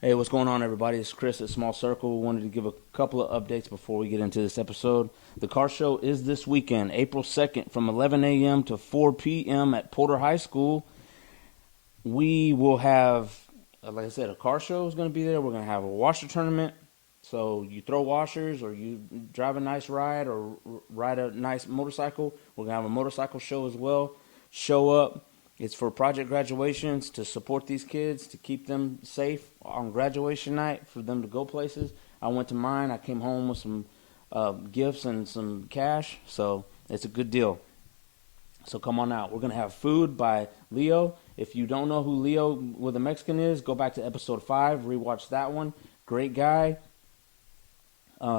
Hey, what's going on, everybody? It's Chris at Small Circle. Wanted to give a couple of updates before we get into this episode. The car show is this weekend, April 2nd, from 11 a.m. to 4 p.m. at Porter High School. We will have, like I said, a car show is going to be there. We're going to have a washer tournament. So you throw washers or you drive a nice ride or ride a nice motorcycle. We're going to have a motorcycle show as well. Show up. It's for project graduations to support these kids, to keep them safe on graduation night, for them to go places. I went to mine. I came home with some gifts and some cash. So it's a good deal. So come on out. We're going to have food by Leo. If you don't know who Leo with the Mexican is, go back to episode 5, rewatch that one. Great guy.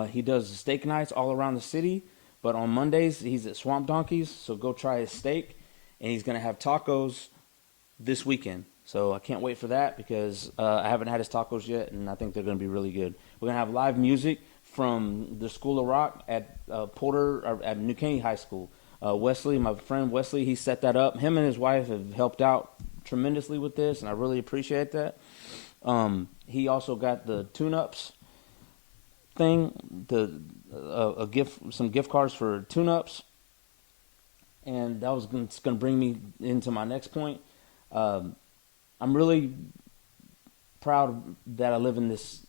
He does steak nights all around the city, but on Mondays he's at Swamp Donkeys, so go try his steak. And he's going to have tacos this weekend. So I can't wait for that because I haven't had his tacos yet, and I think they're going to be really good. We're going to have live music from the School of Rock at Porter, or at New Caney High School. Wesley, my friend Wesley, he set that up. Him and his wife have helped out tremendously with this, and I really appreciate that. He also got the tune-ups thing, some gift cards for tune-ups, and that was going to bring me into my next point. I'm really proud that I live in this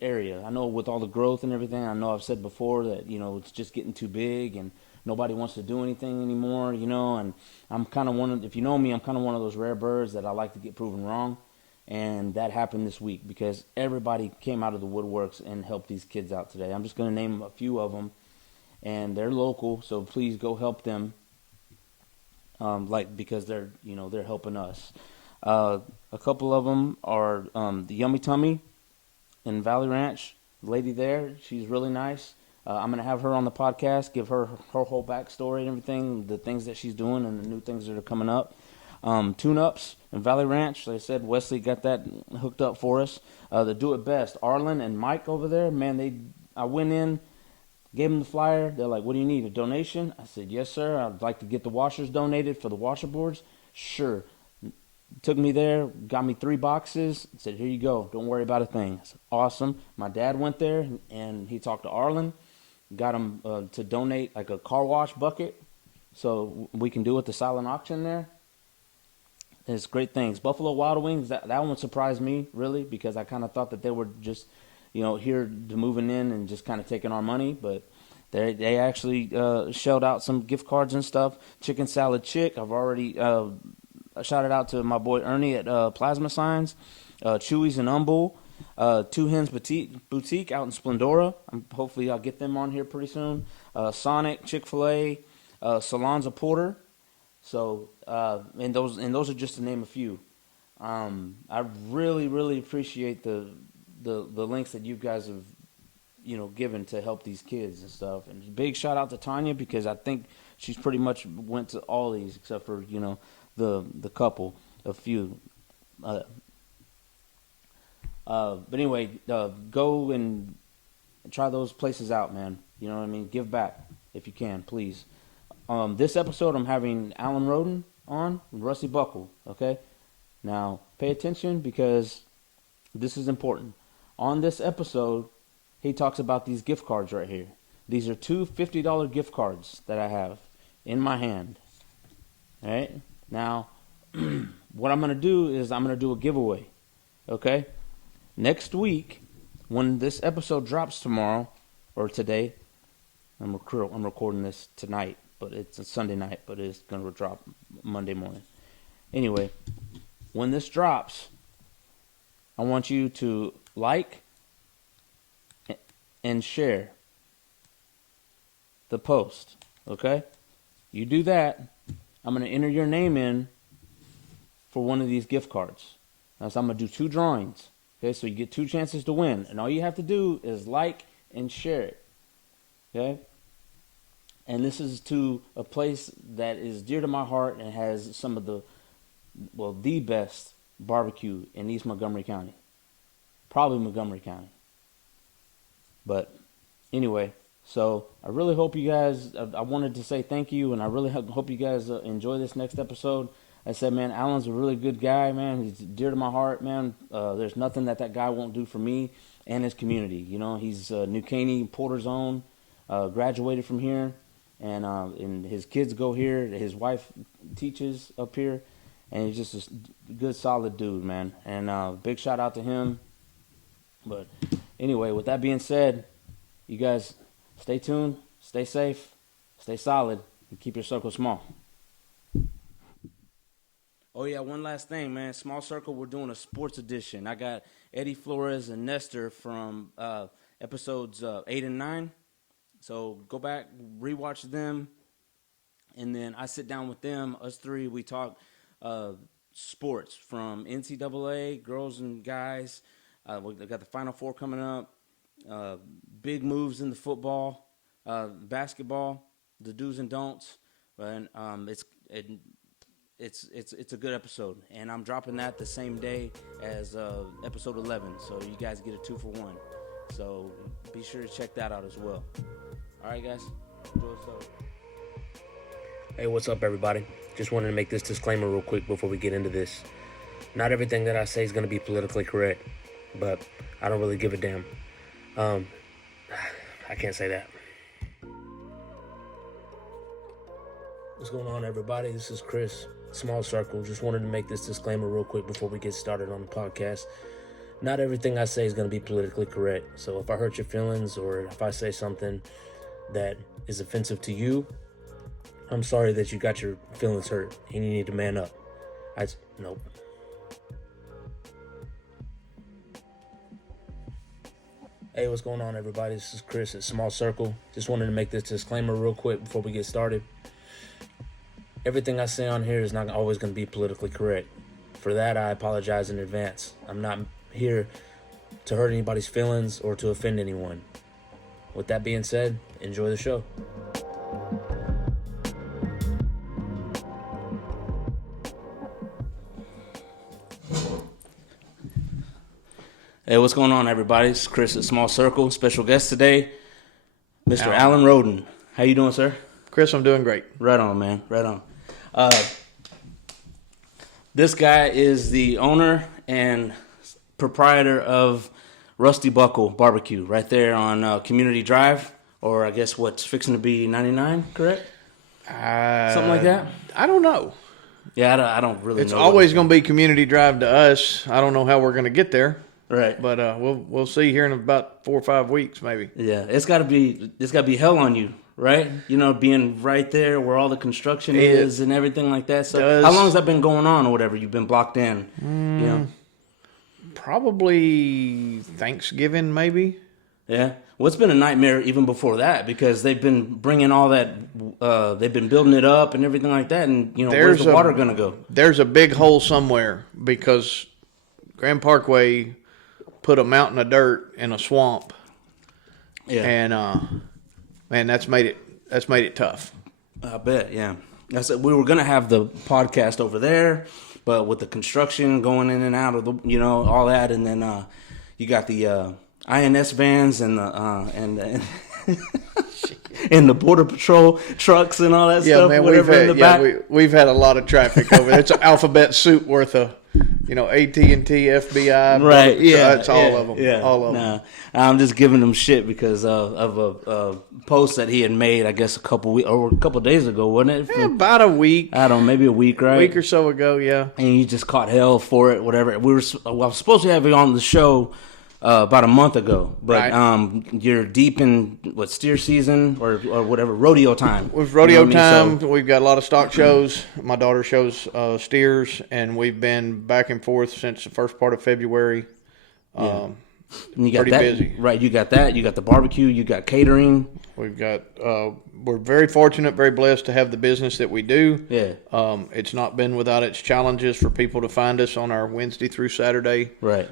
area. I know with all the growth and everything, I know I've said before that, it's just getting too big and nobody wants to do anything anymore, and I'm kind of if you know me, I'm kind of one of those rare birds that I like to get proven wrong. And that happened this week because everybody came out of the woodworks and helped these kids out today. I'm just going to name a few of them, and they're local, so please go help them. Because they're helping us. A couple of them are the Yummy Tummy in Valley Ranch. The lady there, she's really nice. I'm gonna have her on the podcast, give her whole backstory and everything, the things that she's doing and the new things that are coming up. Tune-ups in Valley Ranch. Like I said, Wesley got that hooked up for us. The Do It Best, Arlen and Mike over there. Man, I went in, gave them the flyer. They're like, "What do you need? A donation?" I said, "Yes, sir. I'd like to get the washers donated for the washer boards." Sure. Took me there, got me 3 boxes. Said, "Here you go. Don't worry about a thing." I said, "Awesome." My dad went there and he talked to Arlen, got him to donate like a car wash bucket, so we can do it the silent auction there. It's great things. Buffalo Wild Wings. That one surprised me really because I kind of thought that they were just here to moving in and just kind of taking our money, but they actually shelled out some gift cards and stuff. Chicken Salad Chick, I've already shouted out to my boy Ernie at Plasma Signs. Chewy's and Humble. Two Hens Boutique out in Splendora. Hopefully I'll get them on here pretty soon. Sonic, Chick-fil-A, Salons of Porter. So and those are just to name a few. I really, really appreciate the links that you guys have given to help these kids and stuff. And big shout out to Tanya because I think she's pretty much went to all these except for the couple, a few. But anyway, go and try those places out, man. You know what I mean? Give back if you can, please. This episode I'm having Alan Rhoden on, Rusty Buckle. Okay, now pay attention because this is important. On this episode, he talks about these gift cards right here. These are two $50 gift cards that I have in my hand. All right? Now, what I'm going to do is I'm going to do a giveaway. Okay? Next week, when this episode drops tomorrow or today, I'm recording this tonight, but it's a Sunday night, but it's going to drop Monday morning. Anyway, when this drops, I want you to like and share the post, okay? You do that, I'm going to enter your name in for one of these gift cards. Now, so I'm going to do 2 drawings, okay? So you get 2 chances to win, and all you have to do is like and share it, okay? And this is to a place that is dear to my heart and has some of the best barbecue in East Montgomery County. Probably Montgomery County. But anyway, so I really hope you guys, I wanted to say thank you, and I really hope you guys enjoy this next episode. I said, man, Alan's a really good guy, man. He's dear to my heart, man. There's nothing that guy won't do for me and his community. You know, he's New Caney, Porter's own, graduated from here, and his kids go here. His wife teaches up here, and he's just a good, solid dude, man. And big shout out to him. But anyway, with that being said, you guys stay tuned, stay safe, stay solid, and keep your circle small. Oh, yeah, one last thing, man. Small Circle, we're doing a sports edition. I got Eddie Flores and Nestor from episodes 8 and 9. So go back, rewatch them, and then I sit down with them, us three. We talk sports from NCAA, girls and guys. We got the Final Four coming up, big moves in the football, basketball, the do's and don'ts. And it's a good episode, and I'm dropping that the same day as episode 11, so you guys get a 2-for-1. So be sure to check that out as well. All right, guys, enjoy the show. Hey, what's up, everybody? Just wanted to make this disclaimer real quick before we get into this. Not everything that I say is going to be politically correct, but I don't really give a damn. I can't say that. What's going on, everybody? This is Chris, Small Circle. Just wanted to make this disclaimer real quick before we get started on the podcast. Not everything I say is going to be politically correct. So if I hurt your feelings or if I say something that is offensive to you, I'm sorry that you got your feelings hurt and you need to man up. Nope. Hey, what's going on, everybody? This is Chris at Small Circle. Just wanted to make this disclaimer real quick before we get started. Everything I say on here is not always going to be politically correct. For that, I apologize in advance. I'm not here to hurt anybody's feelings or to offend anyone. With that being said, enjoy the show. Hey, what's going on, everybody? It's Chris at Small Circle. Special guest today, Mr. Alan Rhoden. How you doing, sir? Chris, I'm doing great. Right on, man. Right on. This guy is the owner and proprietor of Rusty Buckle Barbecue right there on Community Drive, or I guess what's fixing to be 99, correct? Something like that? I don't know. Yeah, I don't really know. It's always going to be Community Drive to us. I don't know how we're going to get there. Right. But we'll see here in about 4 or 5 weeks, maybe. Yeah, it's got to be hell on you, right? You know, being right there where all the construction is and everything like that. So how long has that been going on or whatever? You've been blocked in, you know? Probably Thanksgiving, maybe. Yeah. Well, it's been a nightmare even before that because they've been bringing all that, they've been building it up and everything like that. And, you know, where's the water going to go? There's a big hole somewhere because Grand Parkway put a mountain of dirt in a swamp. Yeah. And, man, that's made it tough. I bet, yeah. We were going to have the podcast over there, but with the construction going in and out of the, you know, all that, and then you got the INS vans and the and the Border Patrol trucks and all that stuff. Man, we've had a lot of traffic over there. It's an alphabet soup worth of, you know, AT&T, FBI, right? Yeah, it's all of them. Yeah, all of them. I'm just giving them shit because of a post that he had made, I guess, a couple days ago, wasn't it? About a week. I don't know, maybe a week, right? A week or so ago, yeah. And you just caught hell for it, whatever. I was supposed to have you on the show about a month ago, but right. You're deep in steer season or whatever, rodeo time. It was rodeo time. So, we've got a lot of stock shows. My daughter shows steers, and we've been back and forth since the first part of February. Yeah. And you got pretty that, busy, right? You got that. You got the barbecue. You got catering. We've got. We're very fortunate, very blessed to have the business that we do. Yeah. It's not been without its challenges for people to find us on our Wednesday through Saturday. Right.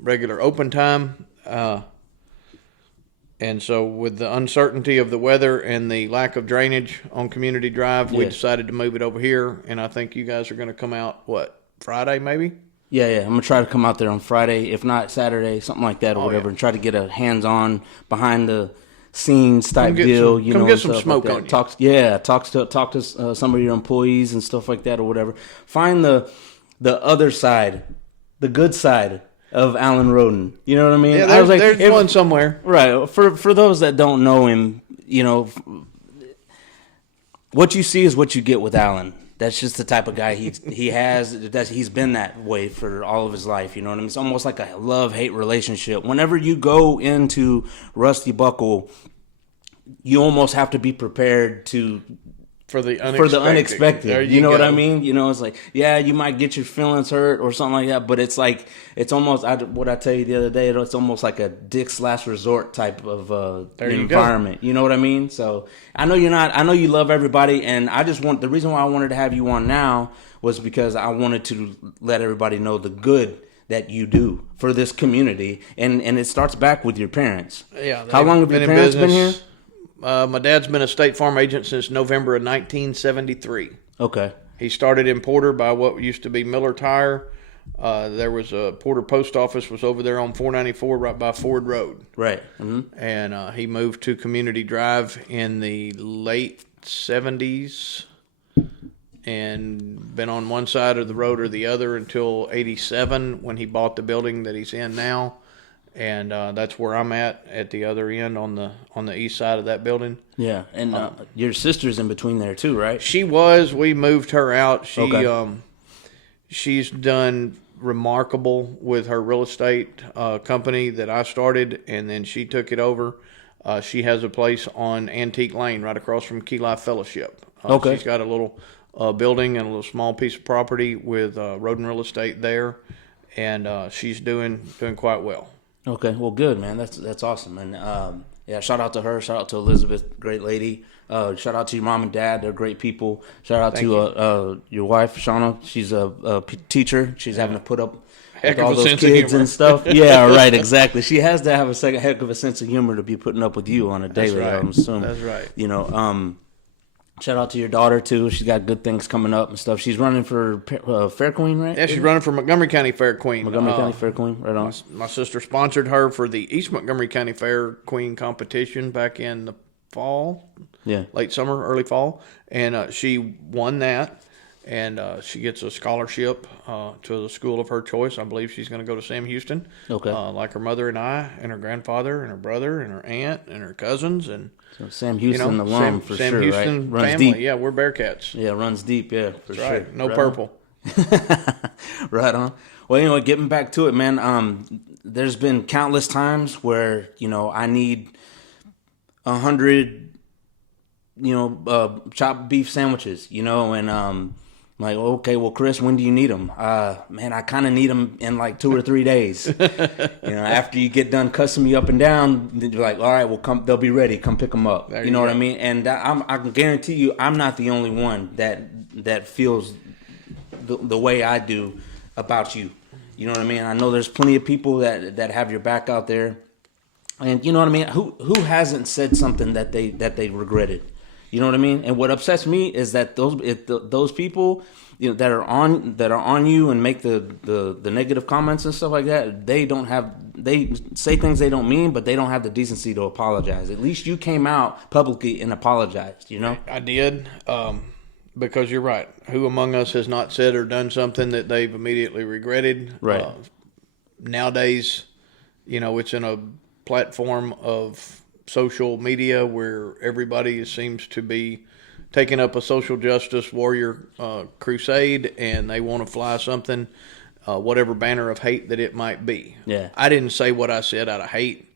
Regular open time. And so with the uncertainty of the weather and the lack of drainage on Community Drive, we decided to move it over here. And I think you guys are going to come out, Friday maybe? Yeah. I'm going to try to come out there on Friday, if not Saturday, something like that or whatever, and try to get a hands-on behind the scenes type deal. Come get some smoke on you. Talk to some of your employees and stuff like that or whatever. Find the other side, the good side of Alan Rhoden. You know what I mean? Yeah, there's one somewhere. Right. For those that don't know him, what you see is what you get with Alan. That's just the type of guy he has. He's been that way for all of his life. You know what I mean? It's almost like a love-hate relationship. Whenever you go into Rusty Buckle, you almost have to be prepared for the unexpected. You know what I mean? It's like, yeah, you might get your feelings hurt or something like that, but it's like, it's almost, what I tell you the other day, it's almost like a Dick's Last Resort type of environment. You know what I mean? So I know you love everybody, and the reason why I wanted to have you on now was because I wanted to let everybody know the good that you do for this community, and it starts back with your parents. Yeah. How long have your parents been here? My dad's been a State Farm agent since November of 1973. Okay. He started in Porter by what used to be Miller Tire. There was a Porter post office was over there on 494 right by Ford Road. Right. Mm-hmm. And he moved to Community Drive in the late 70s and been on one side of the road or the other until 87 when he bought the building that he's in now. And that's where I'm at the other end on the east side of that building. Yeah, and your sister's in between there too, right? She was. We moved her out. Okay. She's done remarkable with her real estate company that I started, and then she took it over. She has a place on Antique Lane right across from Key Life Fellowship. Okay. She's got a little building and a little small piece of property with Rhoden Real Estate there, and she's doing quite well. Okay, well, good, man. That's awesome, and yeah, shout out to her. Shout out to Elizabeth, great lady. Shout out to your mom and dad; they're great people. Shout out to your wife, Shauna. She's a teacher. She's having to put up with all those kids and stuff. Yeah, right, exactly. She has to have a heck of a sense of humor to be putting up with you on a daily. That's right. I'm assuming. That's right. Shout out to your daughter, too. She's got good things coming up and stuff. She's running for Fair Queen, right? Yeah, she's running for Montgomery County Fair Queen. Montgomery County Fair Queen, right on. My sister sponsored her for the East Montgomery County Fair Queen competition back in the fall. Yeah. Late summer, early fall. And she won that. And she gets a scholarship to the school of her choice. I believe she's going to go to Sam Houston. Okay. Like her mother and I, and her grandfather, and her brother, and her aunt, and her cousins, and so Sam Houston alum for Sam sure, Houston right? Runs family. Deep. Yeah, we're Bearcats. Yeah, runs deep. Yeah, for That's sure. right. No right purple. Right on. Well, anyway, getting back to it, man. There's been countless times where I need 100, chopped beef sandwiches, and like, okay, well, Chris, when do you need them? Man, I kind of need them in like 2 or 3 days. After you get done cussing me up and down, then you're like, all right, well, they'll be ready. Come pick them up. You know what I mean? And I can guarantee you, I'm not the only one that feels the way I do about you. You know what I mean? I know there's plenty of people that have your back out there, and you know what I mean. Who hasn't said something that they regretted? You know what I mean? And what upsets me is that those people, that are on you and make the negative comments and stuff like that, they say things they don't mean, but they don't have the decency to apologize. At least you came out publicly and apologized. I did, because you're right. Who among us has not said or done something that they've immediately regretted? Right. Nowadays, it's in a platform of social media where everybody seems to be taking up a social justice warrior crusade, and they want to fly something, whatever banner of hate that it might be. Yeah. I didn't say what I said out of hate.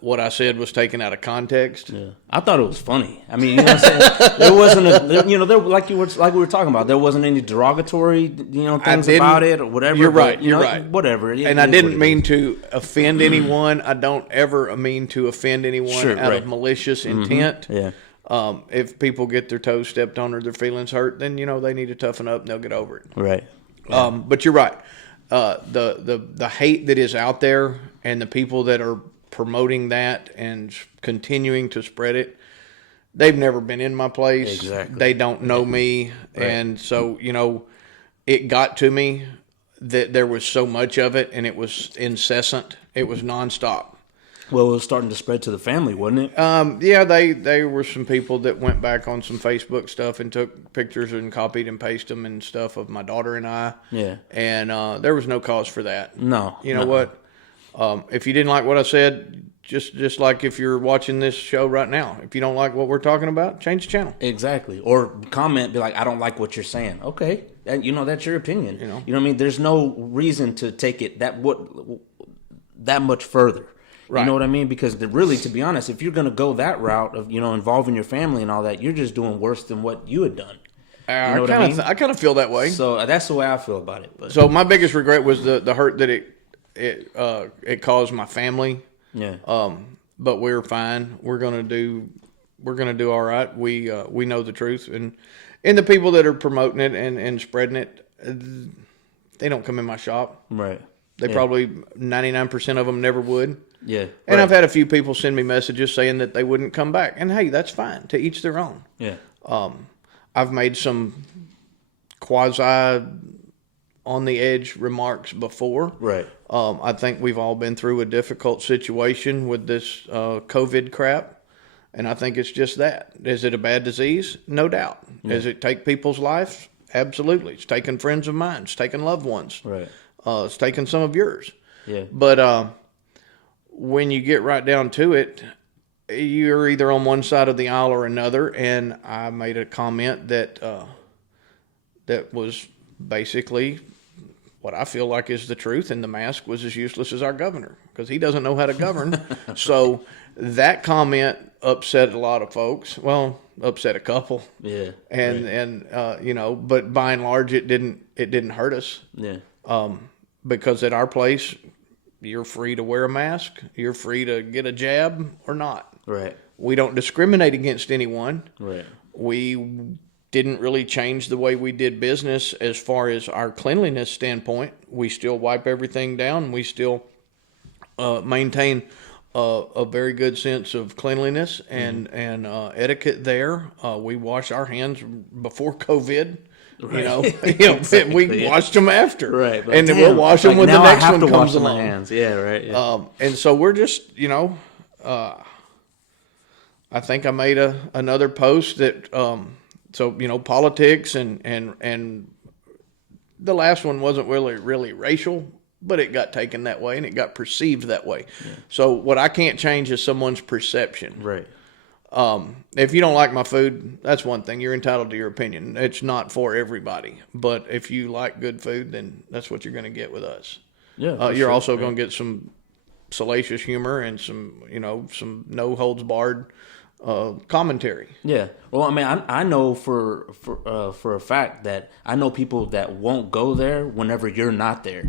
What I said was taken out of context. Yeah. I thought it was funny. I mean, what I'm saying? There wasn't there like we were talking about. There wasn't any derogatory, things about it or whatever. You're right. You're right. Whatever. And I didn't mean to offend anyone. I don't ever mean to offend anyone out of malicious intent. Yeah. If people get their toes stepped on or their feelings hurt, then they need to toughen up and they'll get over it. Right. Yeah. But you're right. The hate that is out there and the people that are promoting that and continuing to spread it, they've never been in my place. Exactly. They don't know me. Right. And so, it got to me that there was so much of it, and it was incessant. It was nonstop. Well, it was starting to spread to the family, wasn't it? Yeah, they were some people that went back on some Facebook stuff and took pictures and copied and pasted them and stuff of my daughter and I. Yeah. And there was no cause for that. No. You know what? If you didn't like what I said, just like if you're watching this show right now, if you don't like what we're talking about, change the channel. Exactly. Or comment, be like, I don't like what you're saying. Okay. That's your opinion. You know what I mean? There's no reason to take it that much further. Right. You know what I mean? Because really, to be honest, if you're going to go that route of, involving your family and all that, you're just doing worse than what you had done. I kind of feel that way. So that's the way I feel about it. But. So my biggest regret was the hurt that it caused my family. Yeah. But we're fine. We're gonna do all right. We know the truth, and the people that are promoting it and spreading it, they don't come in my shop. Right. They probably 99% of them never would. Yeah. And right. I've had a few people send me messages saying that they wouldn't come back, and hey, that's fine. To each their own. Yeah. I've made some quasi on the edge remarks before. Right. I think we've all been through a difficult situation with this COVID crap, and I think it's just that. Is it a bad disease? No doubt. Yeah. Does it take people's lives? Absolutely. It's taken friends of mine. It's taken loved ones. Right. It's taken some of yours. Yeah. But when you get right down to it, you're either on one side of the aisle or another, and I made a comment that was basically what I feel like is the truth, and the mask was as useless as our governor because he doesn't know how to govern. So that comment upset a lot of folks. Well, upset a couple. Yeah. And but by and large, it didn't hurt us. Yeah. Because at our place, you're free to wear a mask. You're free to get a jab or not. Right. We don't discriminate against anyone. Right. We didn't really change the way we did business as far as our cleanliness standpoint. We still wipe everything down. We still maintain a very good sense of cleanliness and etiquette there. We wash our hands before COVID. Right. We washed them after, right? But and then we'll wash them when the next one comes along. My hands. Yeah, right. Yeah. And so we're just, I think I made another post that, politics and the last one wasn't really racial, but it got taken that way and it got perceived that way. Yeah. So what I can't change is someone's perception. Right. If you don't like my food, that's one thing. You're entitled to your opinion. It's not for everybody. But if you like good food, then that's what you're going to get with us. Yeah. You're also going to get some salacious humor and some no holds barred commentary. Yeah. Well, I mean, I know for a fact that I know people that won't go there whenever you're not there.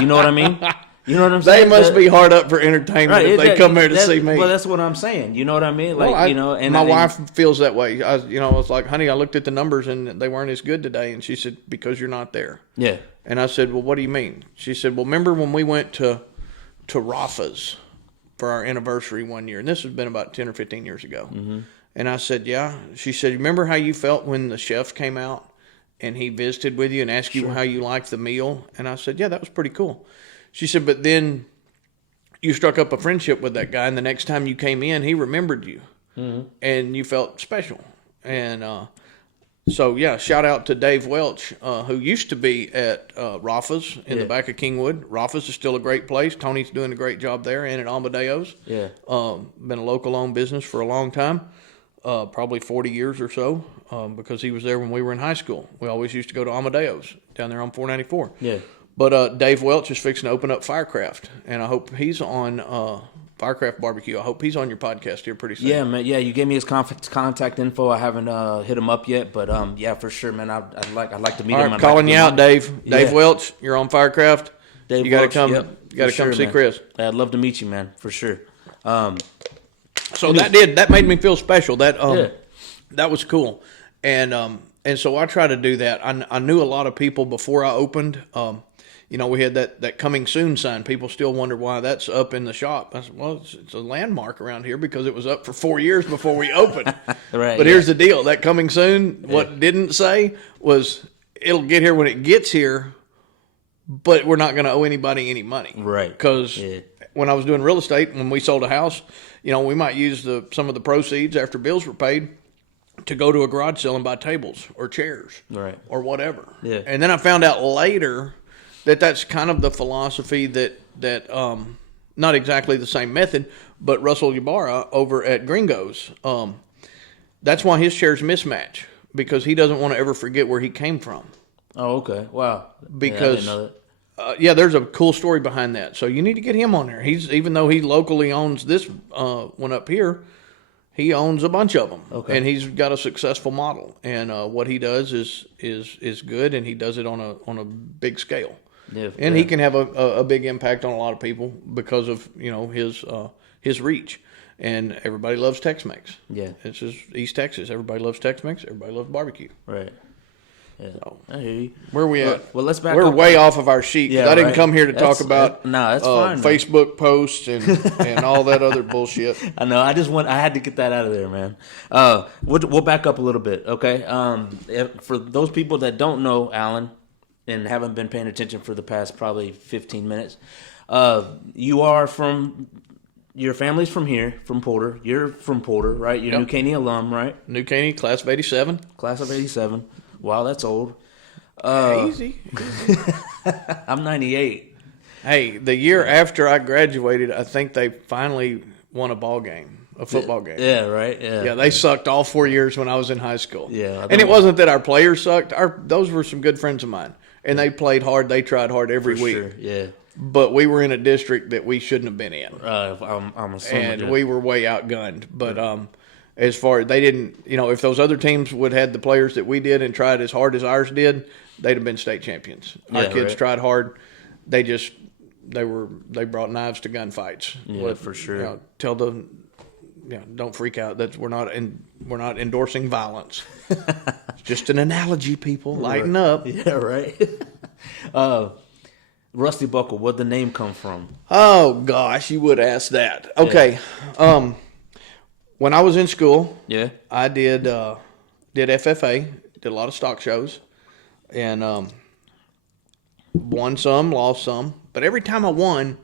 You know what I mean? You know what I'm saying? They must be hard up for entertainment right, if they come here to see me. Well, that's what I'm saying. You know what I mean? Like, and my wife feels that way. I was like, honey, I looked at the numbers and they weren't as good today. And she said, because you're not there. Yeah. And I said, well, what do you mean? She said, well, remember when we went to Rafa's for our anniversary one year? And this has been about 10 or 15 years ago. Mm-hmm. And I said, yeah. She said, remember how you felt when the chef came out and he visited with you and asked you how you liked the meal? And I said, yeah, that was pretty cool. She said, but then you struck up a friendship with that guy, and the next time you came in, he remembered you, and you felt special. And so, yeah, shout out to Dave Welch, who used to be at Rafa's in the back of Kingwood. Rafa's is still a great place. Tony's doing a great job there, and at Amadeo's. Yeah. Been a local-owned business for a long time, probably 40 years or so, because he was there when we were in high school. We always used to go to Amadeo's down there on 494. Yeah. But Dave Welch is fixing to open up Firecraft, and I hope he's on Firecraft Barbecue. I hope he's on your podcast here pretty soon. Yeah, man. Yeah, you gave me his contact info. I haven't hit him up yet, but yeah, for sure, man. I'd like to meet him. All right, calling you out, Dave. Yeah. Dave Welch, you're on Firecraft. Dave, you got to come. Yep, you got to come see man. Chris. I'd love to meet you, man, for sure. So that made me feel special. That was cool, and so I try to do that. I knew a lot of people before I opened. We had that coming soon sign. People still wonder why that's up in the shop. I said, well, it's a landmark around here because it was up for 4 years before we opened. Right. But here's the deal. That coming soon, what didn't say was it'll get here when it gets here, but we're not going to owe anybody any money. Right. Because when I was doing real estate, when we sold a house, we might use some of the proceeds after bills were paid to go to a garage sale and buy tables or chairs, Right. or whatever. Yeah. And then I found out later that that's kind of the philosophy that not exactly the same method, but Russell Ybarra over at Gringos, that's why his chairs mismatch, because he doesn't want to ever forget where he came from. Oh, okay. Wow. Because I didn't know that. there's a cool story behind that. So you need to get him on there. Even though he locally owns this one up here, he owns a bunch of them, Okay. and he's got a successful model. And what he does is good, and he does it on a big scale. Yeah, And he can have a big impact on a lot of people because of his reach. And everybody loves Tex-Mex. Yeah. It's just East Texas. Everybody loves Tex-Mex. Everybody loves barbecue. Right. Yeah. So, I hear you. where are we at? Well, let's back We're up. way off of our sheet. 'Cause Yeah, I didn't right. come here to talk about that's fine, man. Facebook posts and all that other bullshit. I know. I had to get that out of there, man. We'll back up a little bit, okay? For those people that don't know Alan and haven't been paying attention for the past probably 15 minutes, your family's from here, from Porter. You're from Porter, right? You're a New Caney alum, right? New Caney, class of 87. Class of 87. Wow, that's old. Easy. I'm 98. Hey, the year after I graduated, I think they finally won a football game. Yeah, right? Yeah. Yeah, they sucked all 4 years when I was in high school. Yeah. And it wasn't that our players sucked. Those were some good friends of mine. And they played hard. They tried hard every week. Sure, yeah. But we were in a district that we shouldn't have been in. I'm assuming. And we were way outgunned. But as far as they didn't, if those other teams would have had the players that we did and tried as hard as ours did, they'd have been state champions. Our kids tried hard. They brought knives to gunfights. Yeah, for sure. Don't freak out. We're not endorsing violence. It's just an analogy, people. Lighten up. Yeah, right. Rusty Buckle, where'd the name come from? Oh gosh, you would ask that. Okay. Yeah. When I was in school, Yeah. I did FFA, did a lot of stock shows, and won some, lost some. But every time I won,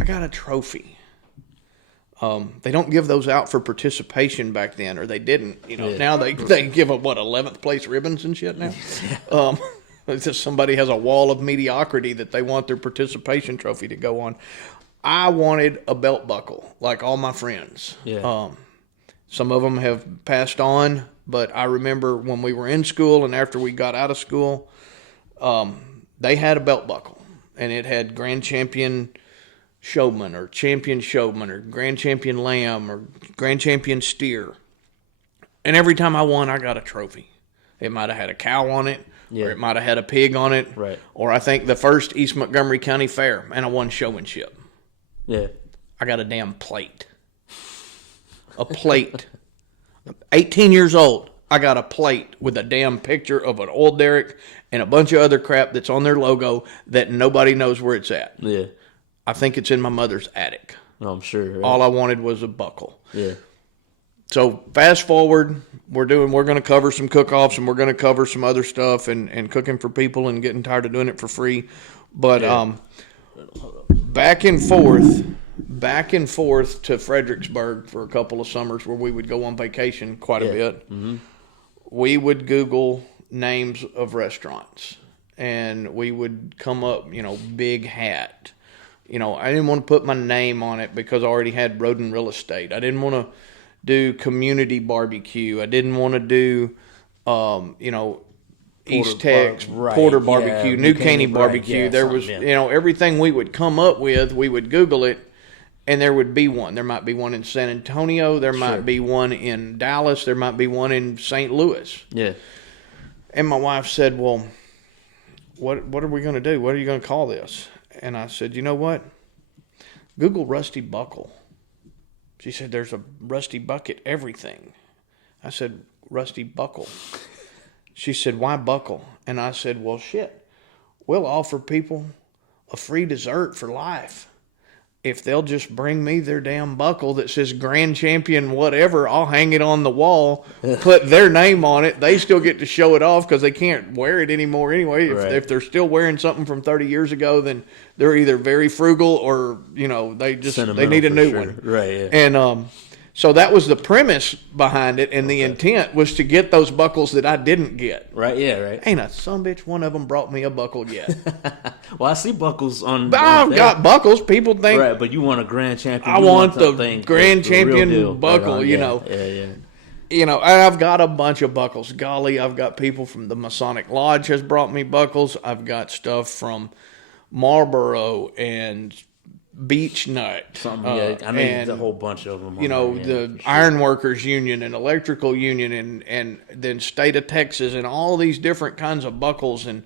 I got a trophy. They don't give those out for participation back then, or they didn't. Now they give up 11th place ribbons and shit now. It's just somebody has a wall of mediocrity that they want their participation trophy to go on. I wanted a belt buckle, like all my friends. Yeah. Some of them have passed on, but I remember when we were in school and after we got out of school, they had a belt buckle, and it had Grand Champion Showman or Champion Showman or Grand Champion Lamb or Grand Champion Steer. And every time I won, I got a trophy. It might have had a cow on it, or it might have had a pig on it, Right. or I think the first East Montgomery County Fair, and I won showmanship. Yeah. I got a damn plate. A plate. 18 years old, I got a plate with a damn picture of an oil derrick and a bunch of other crap that's on their logo that nobody knows where it's at. Yeah. I think it's in my mother's attic. I'm sure. Right? All I wanted was a buckle. Yeah. So fast forward, we're going to cover some cook-offs, and we're going to cover some other stuff and cooking for people and getting tired of doing it for free. But back and forth to Fredericksburg for a couple of summers where we would go on vacation quite a bit. Mm-hmm. We would Google names of restaurants, and we would come up, Big Hat. I didn't want to put my name on it because I already had Rhoden Real Estate. I didn't want to do Community Barbecue. I didn't want to do, East Tex, Porter Barbecue, New Caney Barbecue. Yeah, there was, everything we would come up with, we would Google it, and there would be one. There might be one in San Antonio. There might be one in Dallas. There might be one in St. Louis. Yeah. And my wife said, well, what are we going to do? What are you going to call this? And I said, you know what? Google Rusty Buckle. She said, there's a Rusty Bucket everything. I said, Rusty Buckle. She said, why buckle? And I said, well, shit. We'll offer people a free dessert for life if they'll just bring me their damn buckle that says Grand Champion whatever, I'll hang it on the wall, put their name on it. They still get to show it off because they can't wear it anymore anyway. If they're still wearing something from 30 years ago, then they're either very frugal or, they need a new one. Right, yeah. And so that was the premise behind it, and the intent was to get those buckles that I didn't get. Right, yeah, right. Ain't a sumbitch one of them brought me a buckle yet. Well, I see buckles on. I've got buckles. People think. Right, but you want a Grand Champion. I want the Grand Champion buckle, Yeah. And I've got a bunch of buckles. Golly, I've got people from the Masonic Lodge has brought me buckles. I've got stuff from Marlboro and Beech Nut. I mean, a whole bunch of them. The Ironworkers Union and Electrical Union and then State of Texas and all these different kinds of buckles and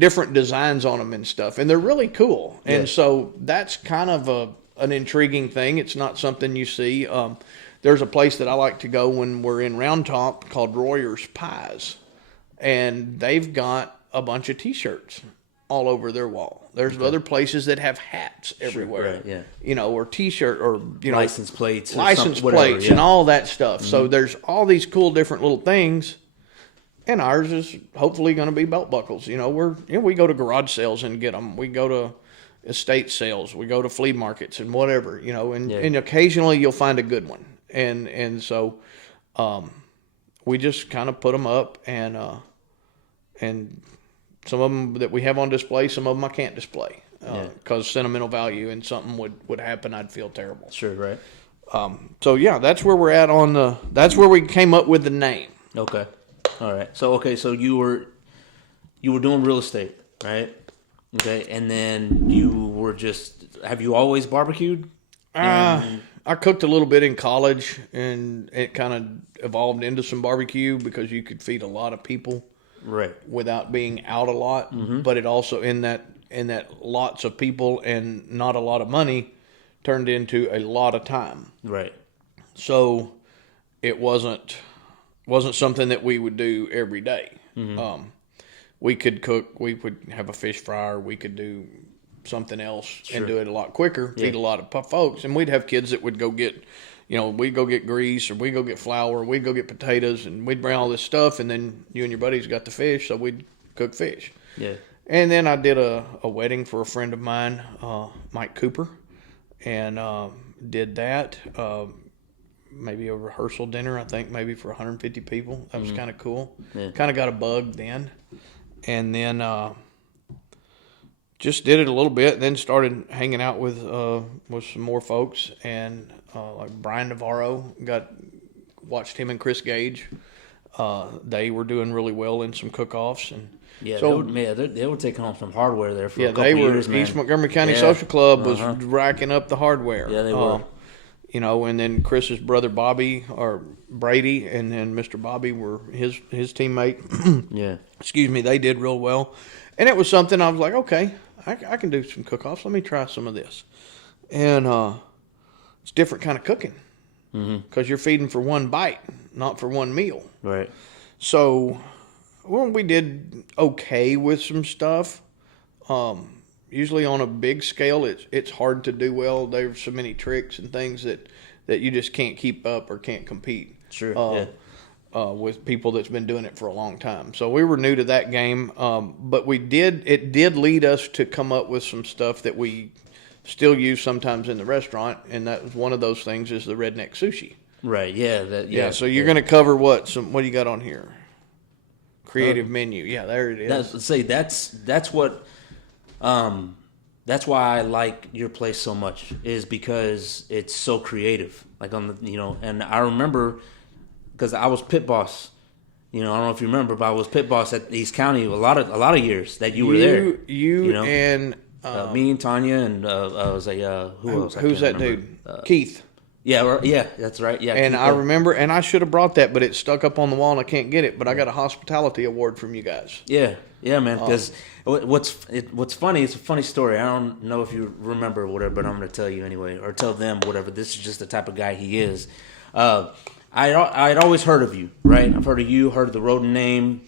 different designs on them and stuff. And they're really cool. Yeah. And so that's kind of an intriguing thing. It's not something you see. There's a place that I like to go when we're in Round Top called Royer's Pies. And they've got a bunch of T-shirts all over their wall. There's other places that have hats everywhere, right, yeah. Or T-shirt or license plates, and all that stuff. Mm-hmm. So there's all these cool different little things, and ours is hopefully going to be belt buckles. We go to garage sales and get them. We go to estate sales. We go to flea markets and whatever. And occasionally you'll find a good one, and so we just kind of put them up and. Some of them that we have on display, some of them I can't display because sentimental value and something would happen, I'd feel terrible. Sure, right. So that's where we're at that's where we came up with the name. Okay. All right. So you were doing real estate, right? Okay. And then have you always barbecued? I cooked a little bit in college, and it kind of evolved into some barbecue because you could feed a lot of people. Right. Without being out a lot, but it also in that lots of people and not a lot of money turned into a lot of time. Right. So it wasn't something that we would do every day. Mm-hmm. We could cook. We would have a fish fryer. We could do something else and do it a lot quicker. Feed a lot of folks, and we'd have kids that would go get. We'd go get grease, or we'd go get flour, we'd go get potatoes, and we'd bring all this stuff, and then you and your buddies got the fish, so we'd cook fish. Yeah. And then I did a wedding for a friend of mine, Mike Cooper, and did that. Maybe a rehearsal dinner, I think, maybe for 150 people. That was kind of cool. Yeah. Kind of got a bug then. And then just did it a little bit, then started hanging out with some more folks, and like Brian Navarro, watched him and Chris Gage. They were doing really well in some cook-offs, and they were taking on some hardware there for a couple years, man. East Montgomery County Social Club was racking up the hardware. Yeah, they were. And then Chris's brother Bobby or Brady, and then Mr. Bobby were his teammate. Yeah. Excuse me. They did real well, and it was something I was like, okay, I can do some cook-offs. Let me try some of this, and it's different kind of cooking because you're feeding for one bite, not for one meal. Right. So, we did okay with some stuff. Usually on a big scale, it's hard to do well. There's so many tricks and things that you just can't keep up or can't compete. Sure. With people that's been doing it for a long time. So we were new to that game, but it did lead us to come up with some stuff that we still use sometimes in the restaurant, and that was one of those things is the redneck sushi. Right. Yeah. So you're going to cover what do you got on here? Creative menu. Yeah, there it is. That's what. That's why I like your place so much, is because it's so creative. Like and I remember because I was pit boss. I don't know if you remember, but I was pit boss at East County a lot of years that you were there. And me and Tanya and I was like, who else? Who's that dude? Keith. Yeah, that's right. Yeah, and I remember, and I should have brought that, but it's stuck up on the wall and I can't get it. But I got a hospitality award from you guys. Yeah, man. Because what's funny? It's a funny story. I don't know if you remember or whatever, but I'm going to tell you anyway, or tell them whatever. This is just the type of guy he is. I'd always heard of you, right? I've heard of you, heard of the Rhoden name,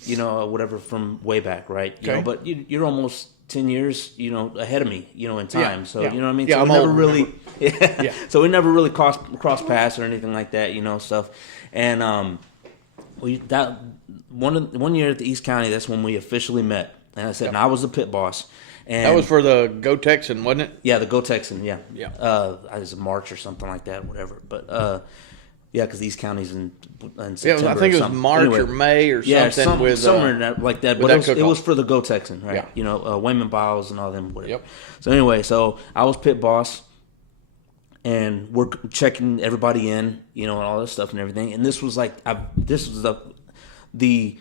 whatever from way back, right? Okay. But you're almost 10 years, ahead of me, in time. So, you know what I mean? Yeah, so I'm we never old, really, Yeah. So we never really cross paths or anything like that, stuff. And one year at the East County, that's when we officially met. And I said, and I was the pit boss. And That was for the Go Texan, wasn't it? yeah, the Go Texan, yeah. Yeah. It was March or something like that, whatever. But yeah, because these counties in Yeah, September. I think it was something. March Anyway, or May or yeah, something with somewhere in that, like that. with But that it was cook-off. for the Go Texan, right? Yeah. Wayman Biles and all them. Whatever. Yep. So anyway, so I was pit boss, and we're checking everybody in, and all this stuff and everything. And this was the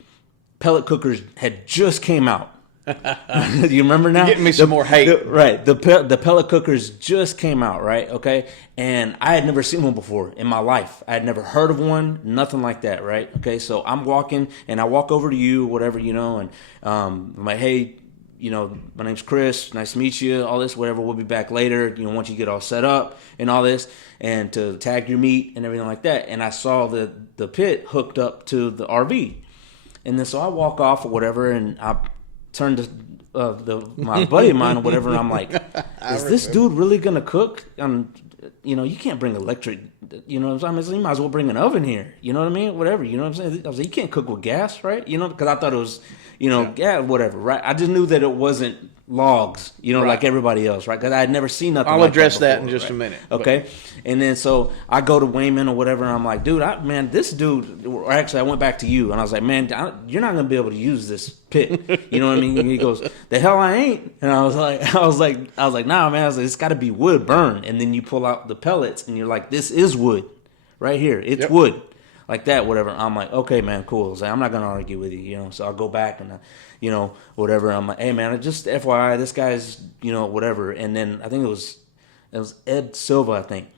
pellet cookers had just came out. Do you remember now? Getting me some more hate. Right. The pellet cookers just came out, right? Okay. And I had never seen one before in my life. I had never heard of one, nothing like that, right? Okay. So I'm walking and I walk over to you, whatever, and I'm like, hey, my name's Chris. Nice to meet you. All this, whatever. We'll be back later, once you get all set up and all this, and to tag your meat and everything like that. And I saw the pit hooked up to the RV. And then so I walk off or whatever, and I turned to my buddy of mine or whatever, and I'm like, is this dude really gonna cook? You can't bring electric. You know what I'm saying? You might as well bring an oven here. You know what I mean? Whatever. You know what I'm saying? I was like, you can't cook with gas, right? Because I thought it was, gas, whatever, right? I just knew that it wasn't logs, Right. like everybody else, right? Because I had never seen nothing. I'll like address that that before, in just right? a minute. Okay. And then so I go to Wayman or whatever, and I'm like, dude, this dude, or actually I went back to you, and I was like, man, you're not going to be able to use this pit. You know what I mean? And he goes, the hell I ain't. And I was like, nah, man. I was like, it's got to be wood burn. And then you pull out the pellets, and you're like, this is wood right here. It's wood. Like that, whatever. I'm like, okay, man, cool. So I'm not going to argue with you, So I'll go back and, whatever. I'm like, hey, man, just FYI, this guy's, whatever. And then I think it was Ed Silva, I think.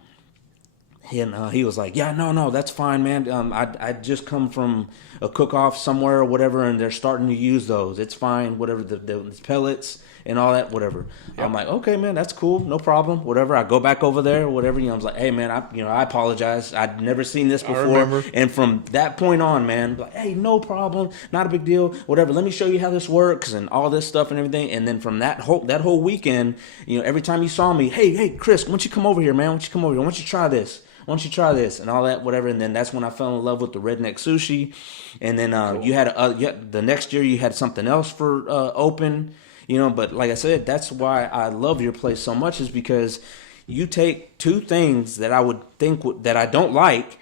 And he was like, yeah, no, that's fine, man. I just come from a cook-off somewhere or whatever, and they're starting to use those. It's fine, whatever, the pellets and all that, whatever. Yep. I'm like, okay, man, that's cool, no problem, whatever. I go back over there, whatever. I was like, hey, man, I apologize. I'd never seen this before. I remember. And from that point on, man, like, hey, no problem, not a big deal, whatever. Let me show you how this works and all this stuff and everything. And then from that whole weekend, every time you saw me, hey, Chris, why don't you come over here, man? Why don't you come over here? Why don't you try this? Why don't you try this and all that, whatever. And then that's when I fell in love with the redneck sushi. And then cool. You had the next year you had something else for open, But like I said, that's why I love your place so much, is because you take two things that I would think that I don't like,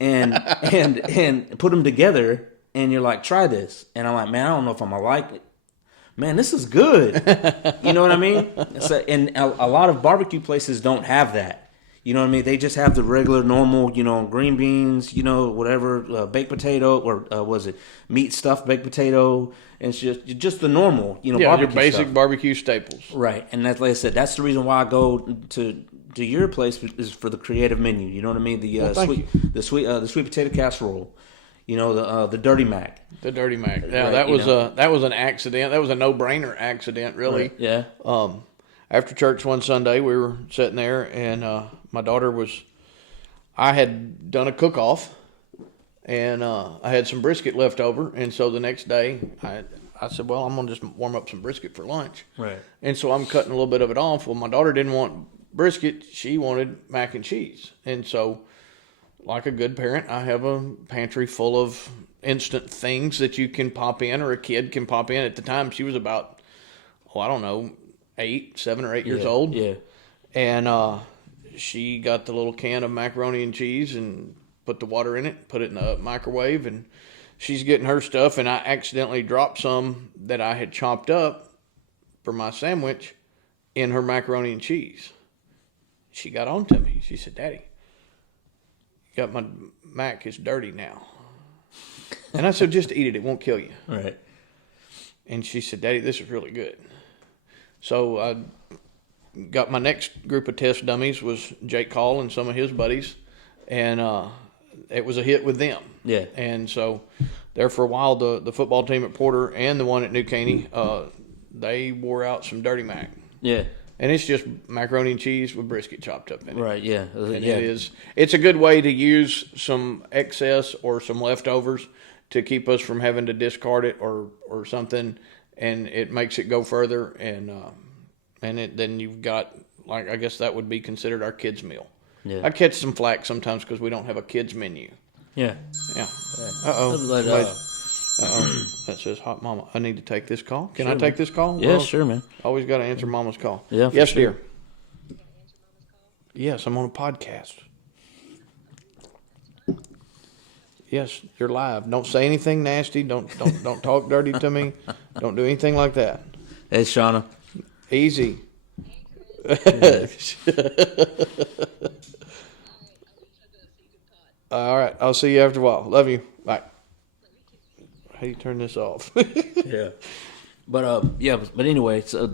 and and put them together, and you're like, try this, and I'm like, man, I don't know if I'm gonna like it. Man, this is good. You know what I mean? And a lot of barbecue places don't have that. You know what I mean? They just have the regular, normal, green beans, whatever, baked potato, or was it meat stuffed baked potato? And it's just the normal, barbecue your basic stuff. barbecue staples. Right. And that's, like I said, that's the reason why I go to your place, is for the creative menu. You know what I mean? The sweet potato casserole. The Dirty Mac. The Dirty Mac. Yeah, Right, that was an accident. That was a no-brainer accident, really. Right. Yeah. After church one Sunday, we were sitting there, and my daughter I had done a cook-off, and I had some brisket left over, and so the next day, I said, well, I'm going to just warm up some brisket for lunch. Right. And so I'm cutting a little bit of it off. Well, my daughter didn't want brisket. She wanted mac and cheese. And so, like a good parent, I have a pantry full of instant things that you can pop in, or a kid can pop in. At the time, she was about, 7 or 8 years old. Yeah. And she got the little can of macaroni and cheese and put the water in it, put it in the microwave, and she's getting her stuff, and I accidentally dropped some that I had chopped up for my sandwich in her macaroni and cheese. She got on to me. She said, Daddy, you got my mac is dirty now. And I said, just eat it. It won't kill you. Right. And she said, Daddy, this is really good. So I got my next group of test dummies was Jake Call and some of his buddies, and it was a hit with them. Yeah. And so there for a while, the football team at Porter and the one at New Caney, they wore out some Dirty Mac. Yeah. And it's just macaroni and cheese with brisket chopped up in it. Right. Yeah. And it's a good way to use some excess or some leftovers to keep us from having to discard it or something. and it makes it go further, and then you've got, like, I guess that would be considered our kids meal. Yeah. I catch some flack sometimes because we don't have a kids menu. Yeah. Yeah. That says hot mama. I need to take this call. Can I take this call? Yeah, sure, man. Always got to answer mama's call. Yeah, for yes, sure. dear. Yes, I'm on a podcast. Yes, you're live. Don't say anything nasty. Don't talk dirty to me. Don't do anything like that. Hey, Shauna. Easy. All right. I'll see you after a while. Love you. Bye. How do you turn this off? Yeah. But anyway, so